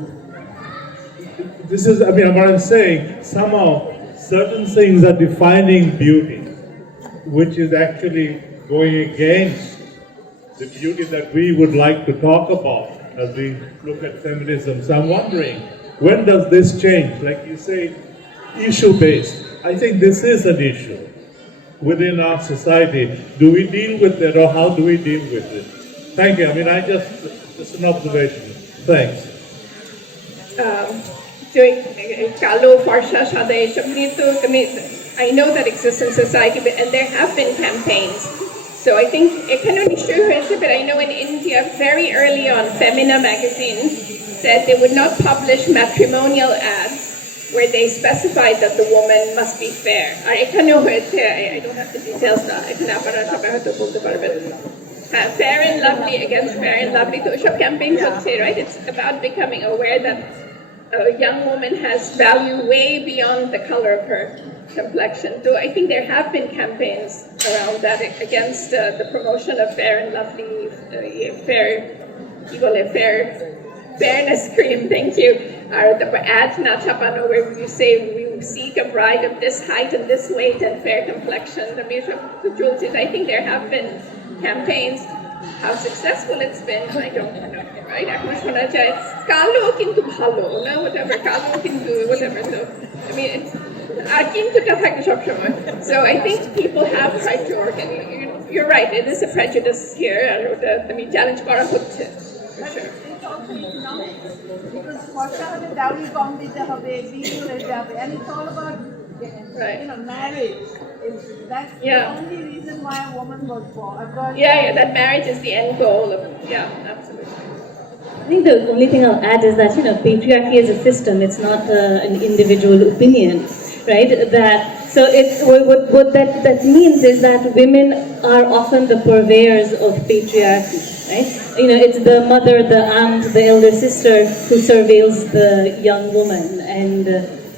This is, I mean, what I'm saying, somehow certain things are defining beauty, which is actually going against the beauty that we would like to talk about as we look at feminism. So I'm wondering, when does this change? Like you say, issue-based. I think this is an issue within our society. Do we deal with it, or how do we deal with it? Thank you. I mean, just an observation. Thanks. Kalo, Farsha, Shada, I know that exists in society, and there have been campaigns. So I think it can only show her, but I know in India, very early on, Femina magazine said they would not publish matrimonial ads where they specified that the woman must be fair. I don't have the details now. Fair and lovely against fair and lovely. So a campaign could say, right? It's about becoming aware that a young woman has value way beyond the color of her complexion. So I think there have been campaigns around that against the promotion of fair and lovely, fairness cream, thank you. Or the ads na chapano where you say we seek a bride of this height and this weight and fair complexion. I think there have been campaigns. How successful it's been, I don't know, right? Kalo kintu bhalo, no, whatever. Kalo kintu, whatever. So, I mean, it's. So I think people have tried to organize. You're right, it is a prejudice here. I mean, challenge kora hocche. Sure. It's also economic. Because Forsha have dowry bomb dite hobe, biye hore jabe, and it's all about marriage. That's the only reason why a woman was born. That marriage is the end goal of absolutely. I think the only thing I'll add is that patriarchy is a system. It's not an individual opinion, right? What that means is that women are often the purveyors of patriarchy, right? It's the mother, the aunt, the elder sister who surveils the young woman and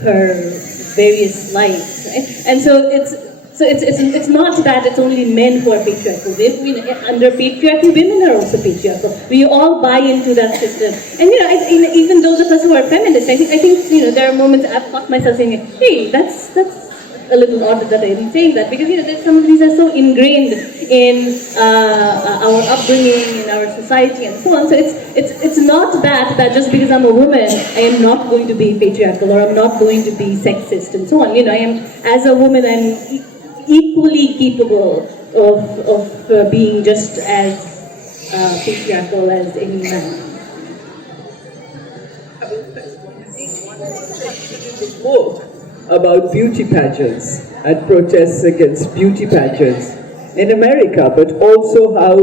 her various lives, right? And so it's not that it's only men who are patriarchal. Under patriarchy, women are also patriarchal. We all buy into that system. And even those of us who are feminists, I think there are moments I've caught myself saying, hey, that's a little odd that I'm saying that, because some of these are so ingrained in our upbringing, in our society, and so on. So it's not that just because I'm a woman, I am not going to be patriarchal, or I'm not going to be sexist, and so on. I am, as a woman, I'm equally capable of being just as patriarchal as any man. Book about beauty pageants and protests against beauty pageants in America, but also how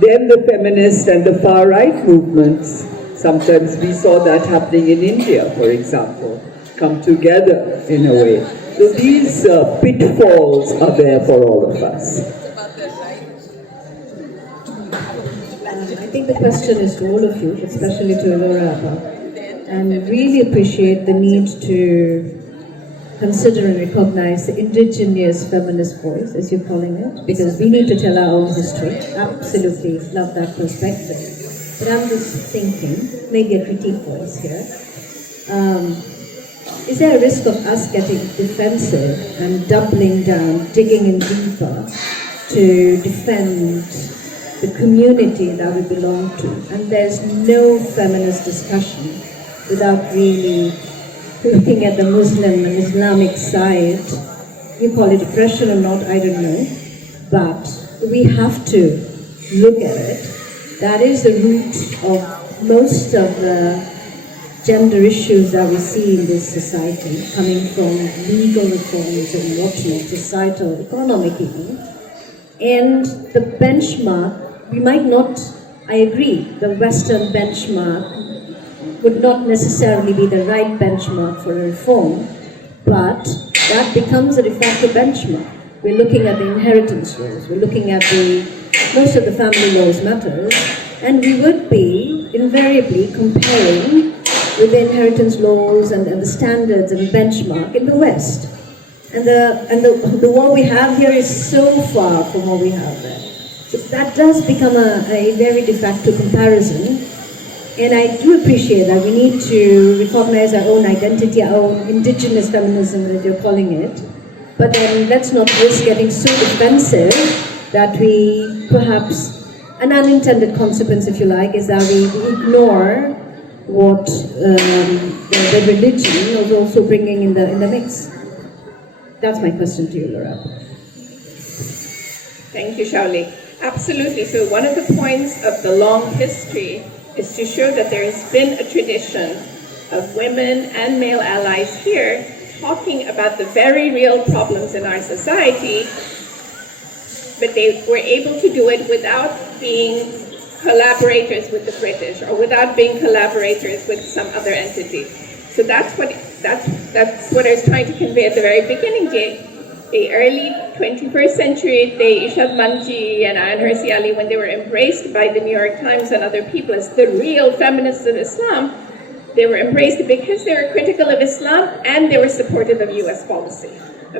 then the feminist and the far right movements, sometimes we saw that happening in India, for example, come together in a way. So these pitfalls are there for all of us. I think the question is to all of you, especially to Elora, and really appreciate the need to consider and recognize the indigenous feminist voice, as you're calling it, because we need to tell our own history. Absolutely love that perspective. But I'm just thinking, maybe a critique voice here. Is there a risk of us getting defensive and doubling down, digging in deeper to defend the community that we belong to? And there's no feminist discussion without really looking at the Muslim and Islamic side. You call it oppression or not, I don't know. But we have to look at it. That is the root of most of the gender issues that we see in this society, coming from legal reforms and whatnot, societal, economic even. And the benchmark, we might not I agree, the Western benchmark would not necessarily be the right benchmark for a reform, but that becomes a de facto benchmark. We're looking at the inheritance laws, we're looking at most of the family laws matters, and we would be invariably comparing with the inheritance laws and the standards and benchmark in the West. And the what we have here is so far from what we have there. So that does become a very de facto comparison. And I do appreciate that we need to recognize our own identity, our own indigenous feminism that you're calling it. But then let's not risk getting so defensive that we perhaps, an unintended consequence, if you like, is that we ignore what the religion was also bringing in the mix. That's my question to you, Laura. Thank you, Shaoli. Absolutely. So one of the points of the long history is to show that there has been a tradition of women and male allies here talking about the very real problems in our society, but they were able to do it without being collaborators with the British or without being collaborators with some other entity. So that's what I was trying to convey at the very beginning. The early 21st century, the Ishad Manji and Ayan Hirsi Ali, when they were embraced by the New York Times and other people as the real feminists of Islam, they were embraced because they were critical of Islam and they were supportive of US policy,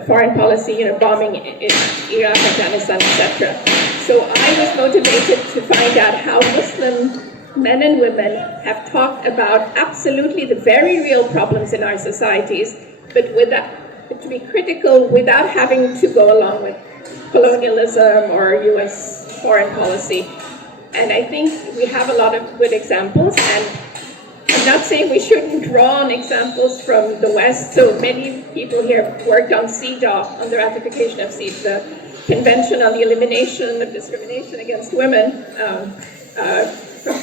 foreign policy, bombing in Iraq, Afghanistan, etc. So I was motivated to find out how Muslim men and women have talked about absolutely the very real problems in our societies, but to be critical without having to go along with colonialism or US foreign policy. And I think we have a lot of good examples, and I'm not saying we shouldn't draw on examples from the West. So many people here worked on CEDAW, on the ratification of CEDAW, the Convention on the Elimination of Discrimination Against Women,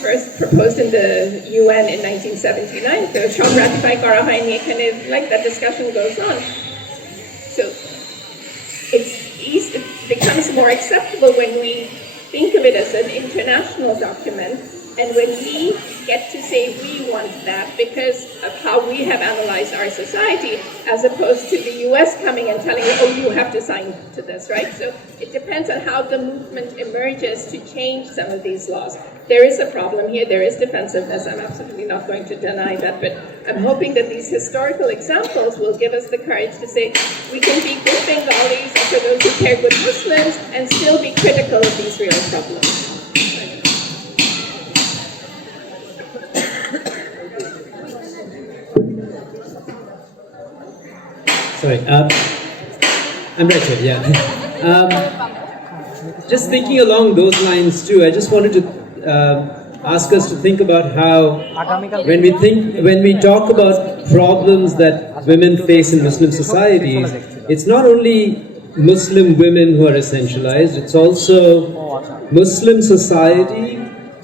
first proposed in the UN in 1979. So Sean ratified Karahaini, kind of like that discussion goes on. So it becomes more acceptable when we think of it as an international document, and when we get to say we want that because of how we have analyzed our society, as opposed to the US coming and telling you, oh, you have to sign to this, right? So it depends on how the movement emerges to change some of these laws. There is a problem here, there is defensiveness, I'm absolutely not going to deny that, but I'm hoping that these historical examples will give us the courage to say we can be good Bengalis and for those who care good Muslims and still be critical of these real problems. Sorry, I'm Richard, yeah. Just thinking along those lines too, I just wanted to ask us to think about how when we talk about problems that women face in Muslim societies, it's not only Muslim women who are essentialized, it's also Muslim society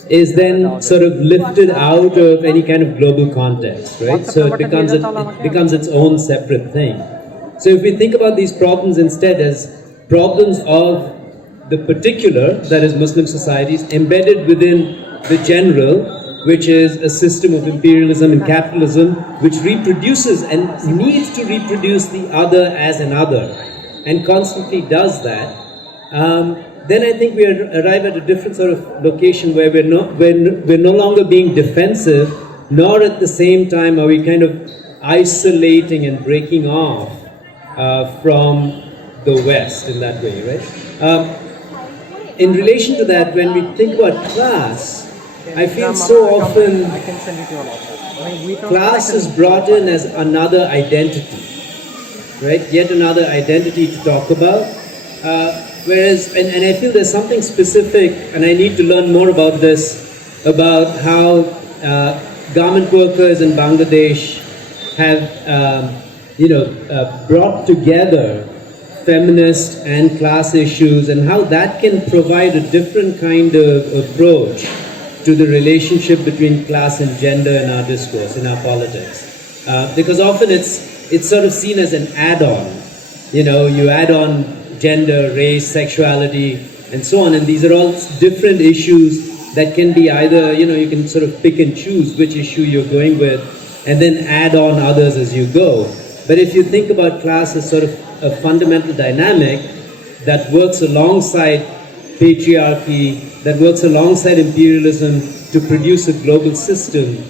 is then sort of lifted out of any kind of global context, right? So it becomes its own separate thing. So if we think about these problems instead as problems of the particular, that is Muslim societies, embedded within the general, which is a system of imperialism and capitalism, which reproduces and needs to reproduce the other as another, and constantly does that, then I think we arrive at a different sort of location where we're no longer being defensive, nor at the same time are we kind of isolating and breaking off from the West in that way, right? In relation to that, when we think about class, I feel so often class is brought in as another identity, right? Yet another identity to talk about. Whereas, and I feel there's something specific, and I need to learn more about this, about how garment workers in Bangladesh have brought together feminist and class issues, and how that can provide a different kind of approach to the relationship between class and gender in our discourse, in our politics. Because often it's sort of seen as an add-on. You add on gender, race, sexuality, and so on, and these are all different issues that can be either, you can sort of pick and choose which issue you're going with and then add on others as you go. But if you think about class as sort of a fundamental dynamic that works alongside patriarchy, that works alongside imperialism to produce a global system,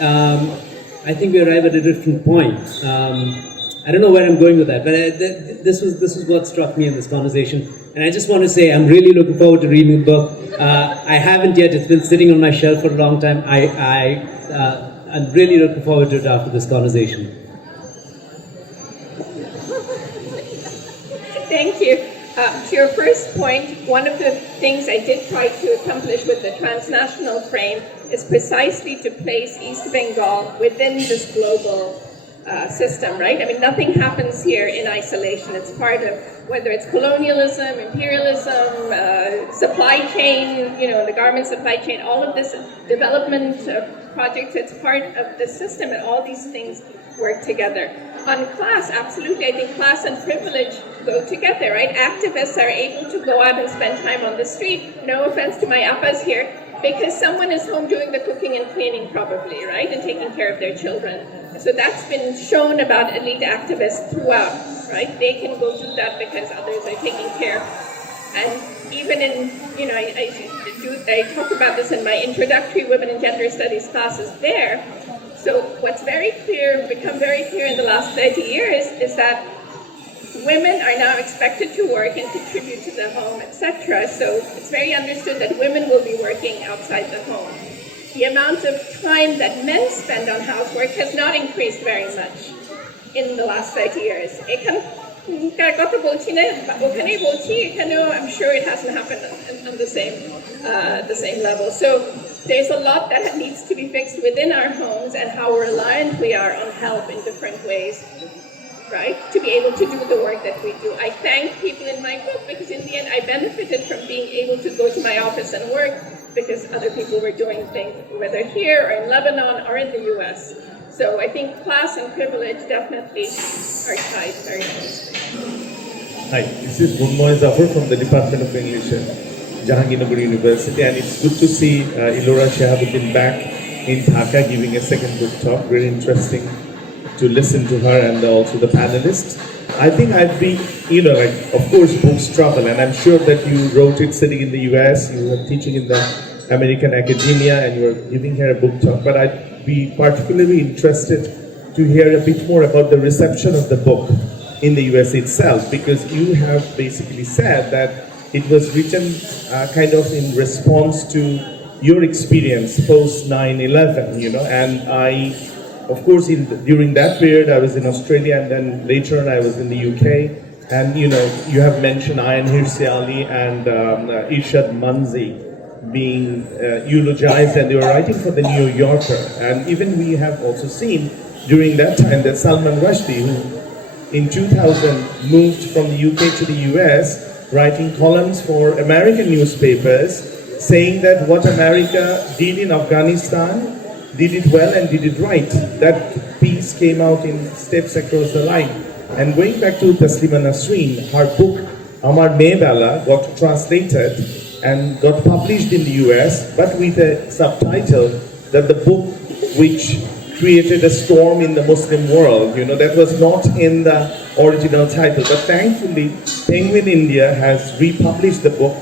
I think we arrive at a different point. I don't know where I'm going with that, but this was what struck me in this conversation. And I just want to say I'm really looking forward to reading the book. I haven't yet. It's been sitting on my shelf for a long time. I'm really looking forward to it after this conversation. Thank you. To your first point, one of the things I did try to accomplish with the transnational frame is precisely to place East Bengal within this global system, right? I mean, nothing happens here in isolation. It's part of, whether it's colonialism, imperialism, supply chain, the garment supply chain, all of this development projects, it's part of the system, and all these things work together. On class, absolutely, I think class and privilege go together, right? Activists are able to go out and spend time on the street, no offense to my appas here, because someone is home doing the cooking and cleaning probably, right? And taking care of their children. So that's been shown about elite activists throughout, right? They can go do that because others are taking care. And even in, I talk about this in my introductory women and gender studies classes there. So what's become very clear in the last 30 years is that women are now expected to work and contribute to the home, etc. So it's very understood that women will be working outside the home. The amount of time that men spend on housework has not increased very much in the last 30 years. I'm sure it hasn't happened on the same level. So there's a lot that needs to be fixed within our homes and how reliant we are on help in different ways, right, to be able to do the work that we do. I thank people in my group because in the end I benefited from being able to go to my office and work because other people were doing things, whether here or in Lebanon or in the US. So I think class and privilege definitely are tied very closely. Hi, this is Munmoy Zafar from the Department of English at Jahangirnagar University, and it's good to see Ilora Shahabuddin back in Dhaka giving a second book talk. Very interesting to listen to her and also the panelists. I think I'd be, of course, books travel, and I'm sure that you wrote it sitting in the US, you were teaching in the American academia, and you were giving her a book talk, but I'd be particularly interested to hear a bit more about the reception of the book in the US itself, because you have basically said that it was written kind of in response to your experience post 9/11, and I, of course, during that period I was in Australia, and then later on I was in the UK, and you have mentioned Ayan Hirsi Ali and Irshad Manzi being eulogized, and they were writing for the New Yorker, and even we have also seen during that time that Salman Rushdie, who in 2000 moved from the UK to the US, writing columns for American newspapers, saying that what America did in Afghanistan, did it well and did it right. That piece came out in Steps Across the Line. And going back to Taslima Nasreen, her book, Amar Mebala, got translated and got published in the US, but with a subtitle that the book which created a storm in the Muslim world, that was not in the original title. But thankfully, Penguin India has republished the book,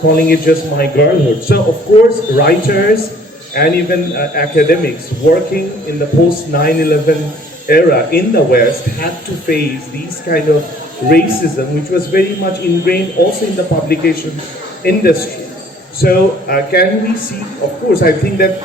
calling it just My Girlhood. So of course, writers and even academics working in the post 9/11 era in the West had to face these kind of racism, which was very much ingrained also in the publication industry. So can we see, of course, I think that,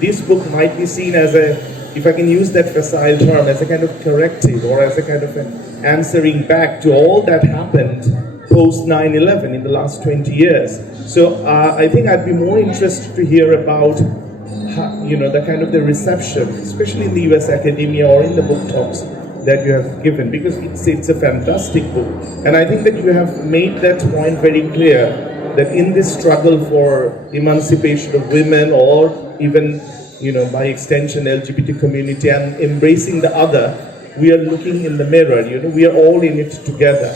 this book might be seen as if I can use that facile term, as a kind of corrective or as a kind of an answering back to all that happened post 9/11 in the last 20 years. So I think I'd be more interested to hear about, the kind of the reception, especially in the US academia or in the book talks that you have given, because it's a fantastic book. And I think that you have made that point very clear, that in this struggle for emancipation of women, or even, by extension, LGBT community, and embracing the other, we are looking in the mirror, we are all in it together,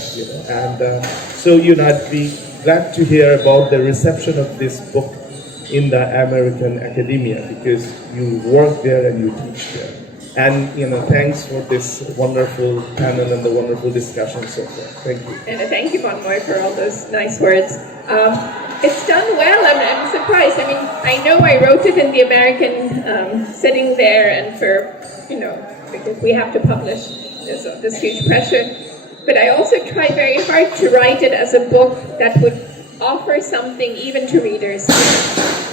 and so, I'd be glad to hear about the reception of this book in the American academia, because you work there and you teach there. And thanks for this wonderful panel and the wonderful discussion so far. Thank you. And thank you, Bonmoy, for all those nice words. It's done well. I'm surprised. I mean, I know I wrote it in the American sitting there, and because we have to publish, there's this huge pressure. But I also tried very hard to write it as a book that would offer something even to readers,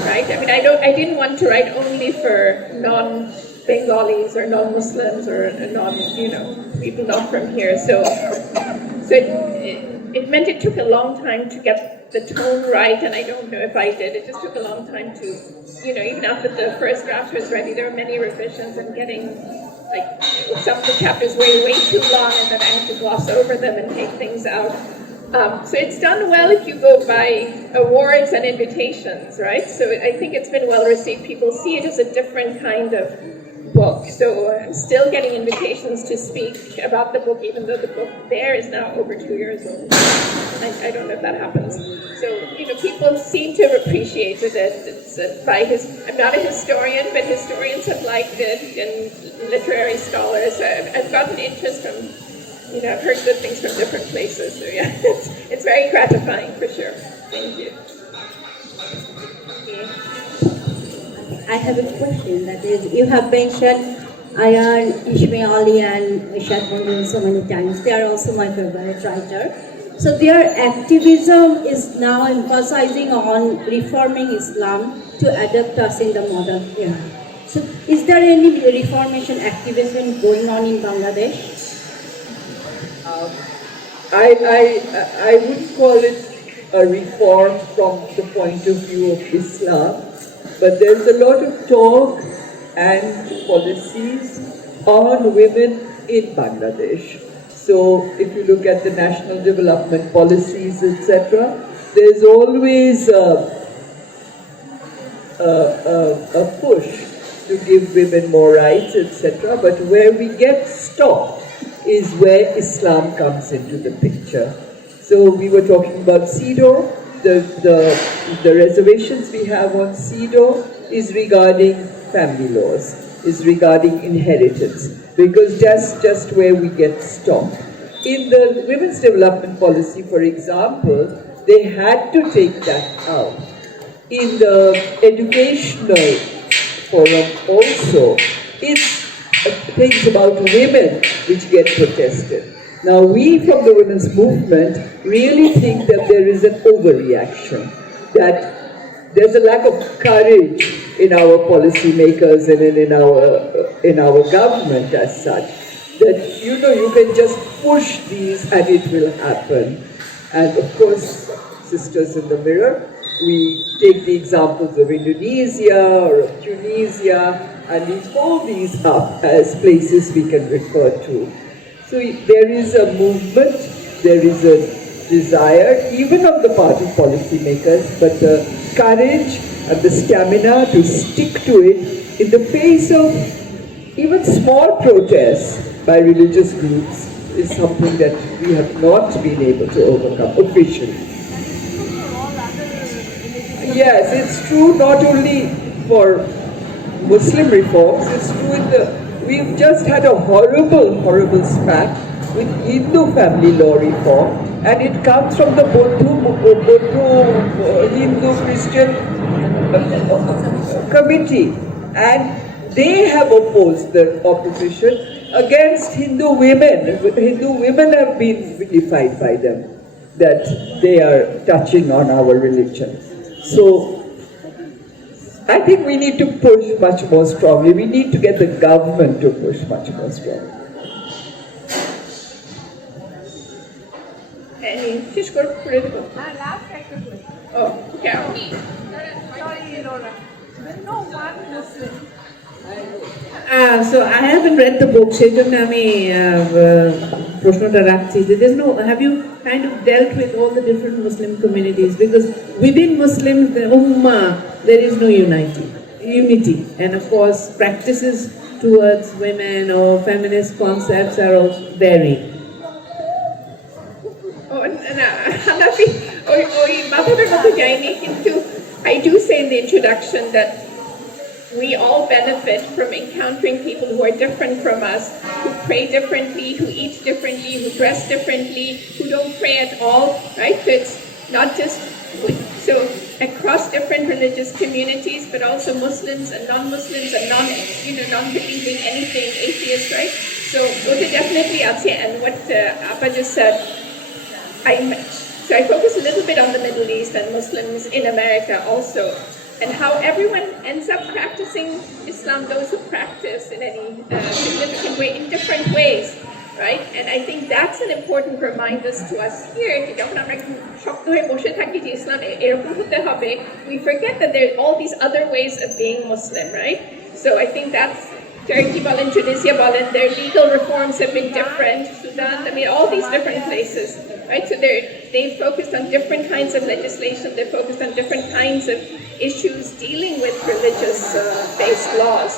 right? I mean, I didn't want to write only for non-Bengalis or non-Muslims or people not from here. So it meant it took a long time to get the tone right, and I don't know if I did. It just took a long time to, even after the first draft was ready, there were many revisions and getting, some of the chapters were way too long, and then I had to gloss over them and take things out. So it's done well if you go by awards and invitations, right? So I think it's been well received. People see it as a different kind of book. So I'm still getting invitations to speak about the book, even though the book there is now over 2 years old. I don't know if that happens. So, people seem to have appreciated it. It's I'm not a historian, but historians have liked it, and literary scholars. I've gotten interest from, I've heard good things from different places. So yeah, it's very gratifying for sure. Thank you. I have a question. That is, you have mentioned Ayan Ishmaeli and Ishaq Munir so many times. They are also my favorite writer. So their activism is now emphasizing on reforming Islam to adapt us in the modern era. So is there any reformation activism going on in Bangladesh? I would call it a reform from the point of view of Islam, but there's a lot of talk and policies on women in Bangladesh. So if you look at the national development policies, etc., there's always a push to give women more rights, etc. But where we get stopped is where Islam comes into the picture. So we were talking about CEDAW. The reservations we have on CEDAW is regarding family laws, is regarding inheritance, because that's just where we get stopped. In the women's development policy, for example, they had to take that out. In the educational forum also, it's things about women which get protested. Now we from the women's movement really think that there is an overreaction, that there's a lack of courage in our policymakers and in our government as such, that you can just push these and it will happen. And of course, Sisters in the Mirror, we take the examples of Indonesia or of Tunisia, and we hold these up as places we can refer to. So there is a movement, there is a desire, even on the part of policymakers, but the courage and the stamina to stick to it in the face of even small protests by religious groups is something that we have not been able to overcome officially. Yes, it's true not only for Muslim reforms, it's true we've just had a horrible spat with Hindu family law reform, and it comes from the Hindu-Christian committee, and they have opposed the opposition against Hindu women. Hindu women have been vilified by them, that they are touching on our religion. So I think we need to push much more strongly. We need to get the government to push much more strongly. Last question. Oh, Carol. Sorry, Laura. There's no one Muslim. So I haven't read the book. সেজন্য আমি প্রশ্নটা রাখছি যে have you kind of dealt with all the different Muslim communities, because within Muslims, the Ummah, there is no unity, and of course practices towards women or feminist concepts are also varied. ওই মাধবের মতো যাইনি, কিন্তু I do say in the introduction that we all benefit from encountering people who are different from us, who pray differently, who eat differently, who dress differently, who don't pray at all, right? So it's not just so across different religious communities, but also Muslims and non-Muslims and non-believing anything, atheists, right? So those definitely আছে, and what Appa just said, so I focus a little bit on the Middle East and Muslims in America also, and how everyone ends up practicing Islam, those who practice in any significant way, in different ways, right? And I think that's an important reminder to us here. We forget that there are all these other ways of being Muslim, right? So I think that's Turkey, Balen, Tunisia, Balen, their legal reforms have been different. Sudan, I mean, all these different places, right? So they've focused on different kinds of legislation. They're focused on different kinds of issues dealing with religious-based laws.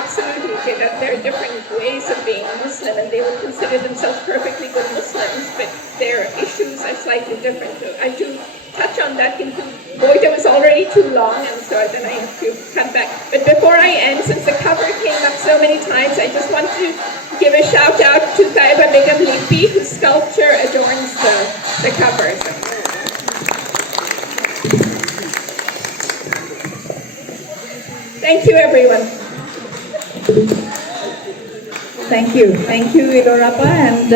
Absolutely, that there are different ways of being Muslim, and they would consider themselves perfectly good Muslims, but their issues are slightly different. So I do touch on that. Boita was already too long, and so then I have to cut back. But before I end, since the cover came up so many times, I just want to give a shout out to Taiba Begum Lipi, whose sculpture adorns the cover. Thank you, everyone. Thank you, Ilorapa and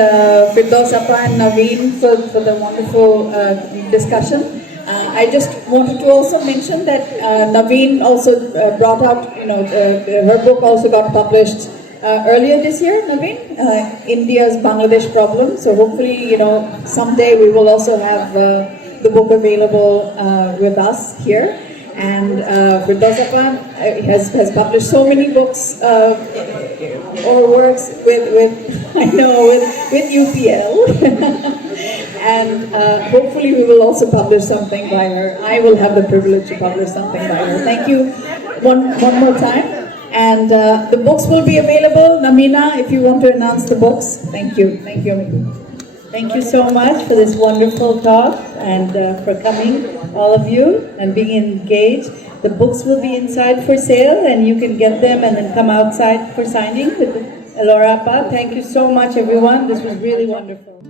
Firdaus Appa and Naveen for the wonderful discussion. I just wanted to also mention that Naveen also brought out, her book also got published earlier this year, Naveen, India's Bangladesh Problem. So hopefully, someday we will also have the book available with us here. And Firdaus Appa has published so many books or works with UPL. And hopefully we will also publish something by her. I will have the privilege to publish something by her. Thank you one more time. And the books will be available. Namina, if you want to announce the books. Thank you. Thank you so much for this wonderful talk and for coming, all of you, and being engaged. The books will be inside for sale, and you can get them and then come outside for signing with Elora Appa. Thank you so much, everyone. This was really wonderful.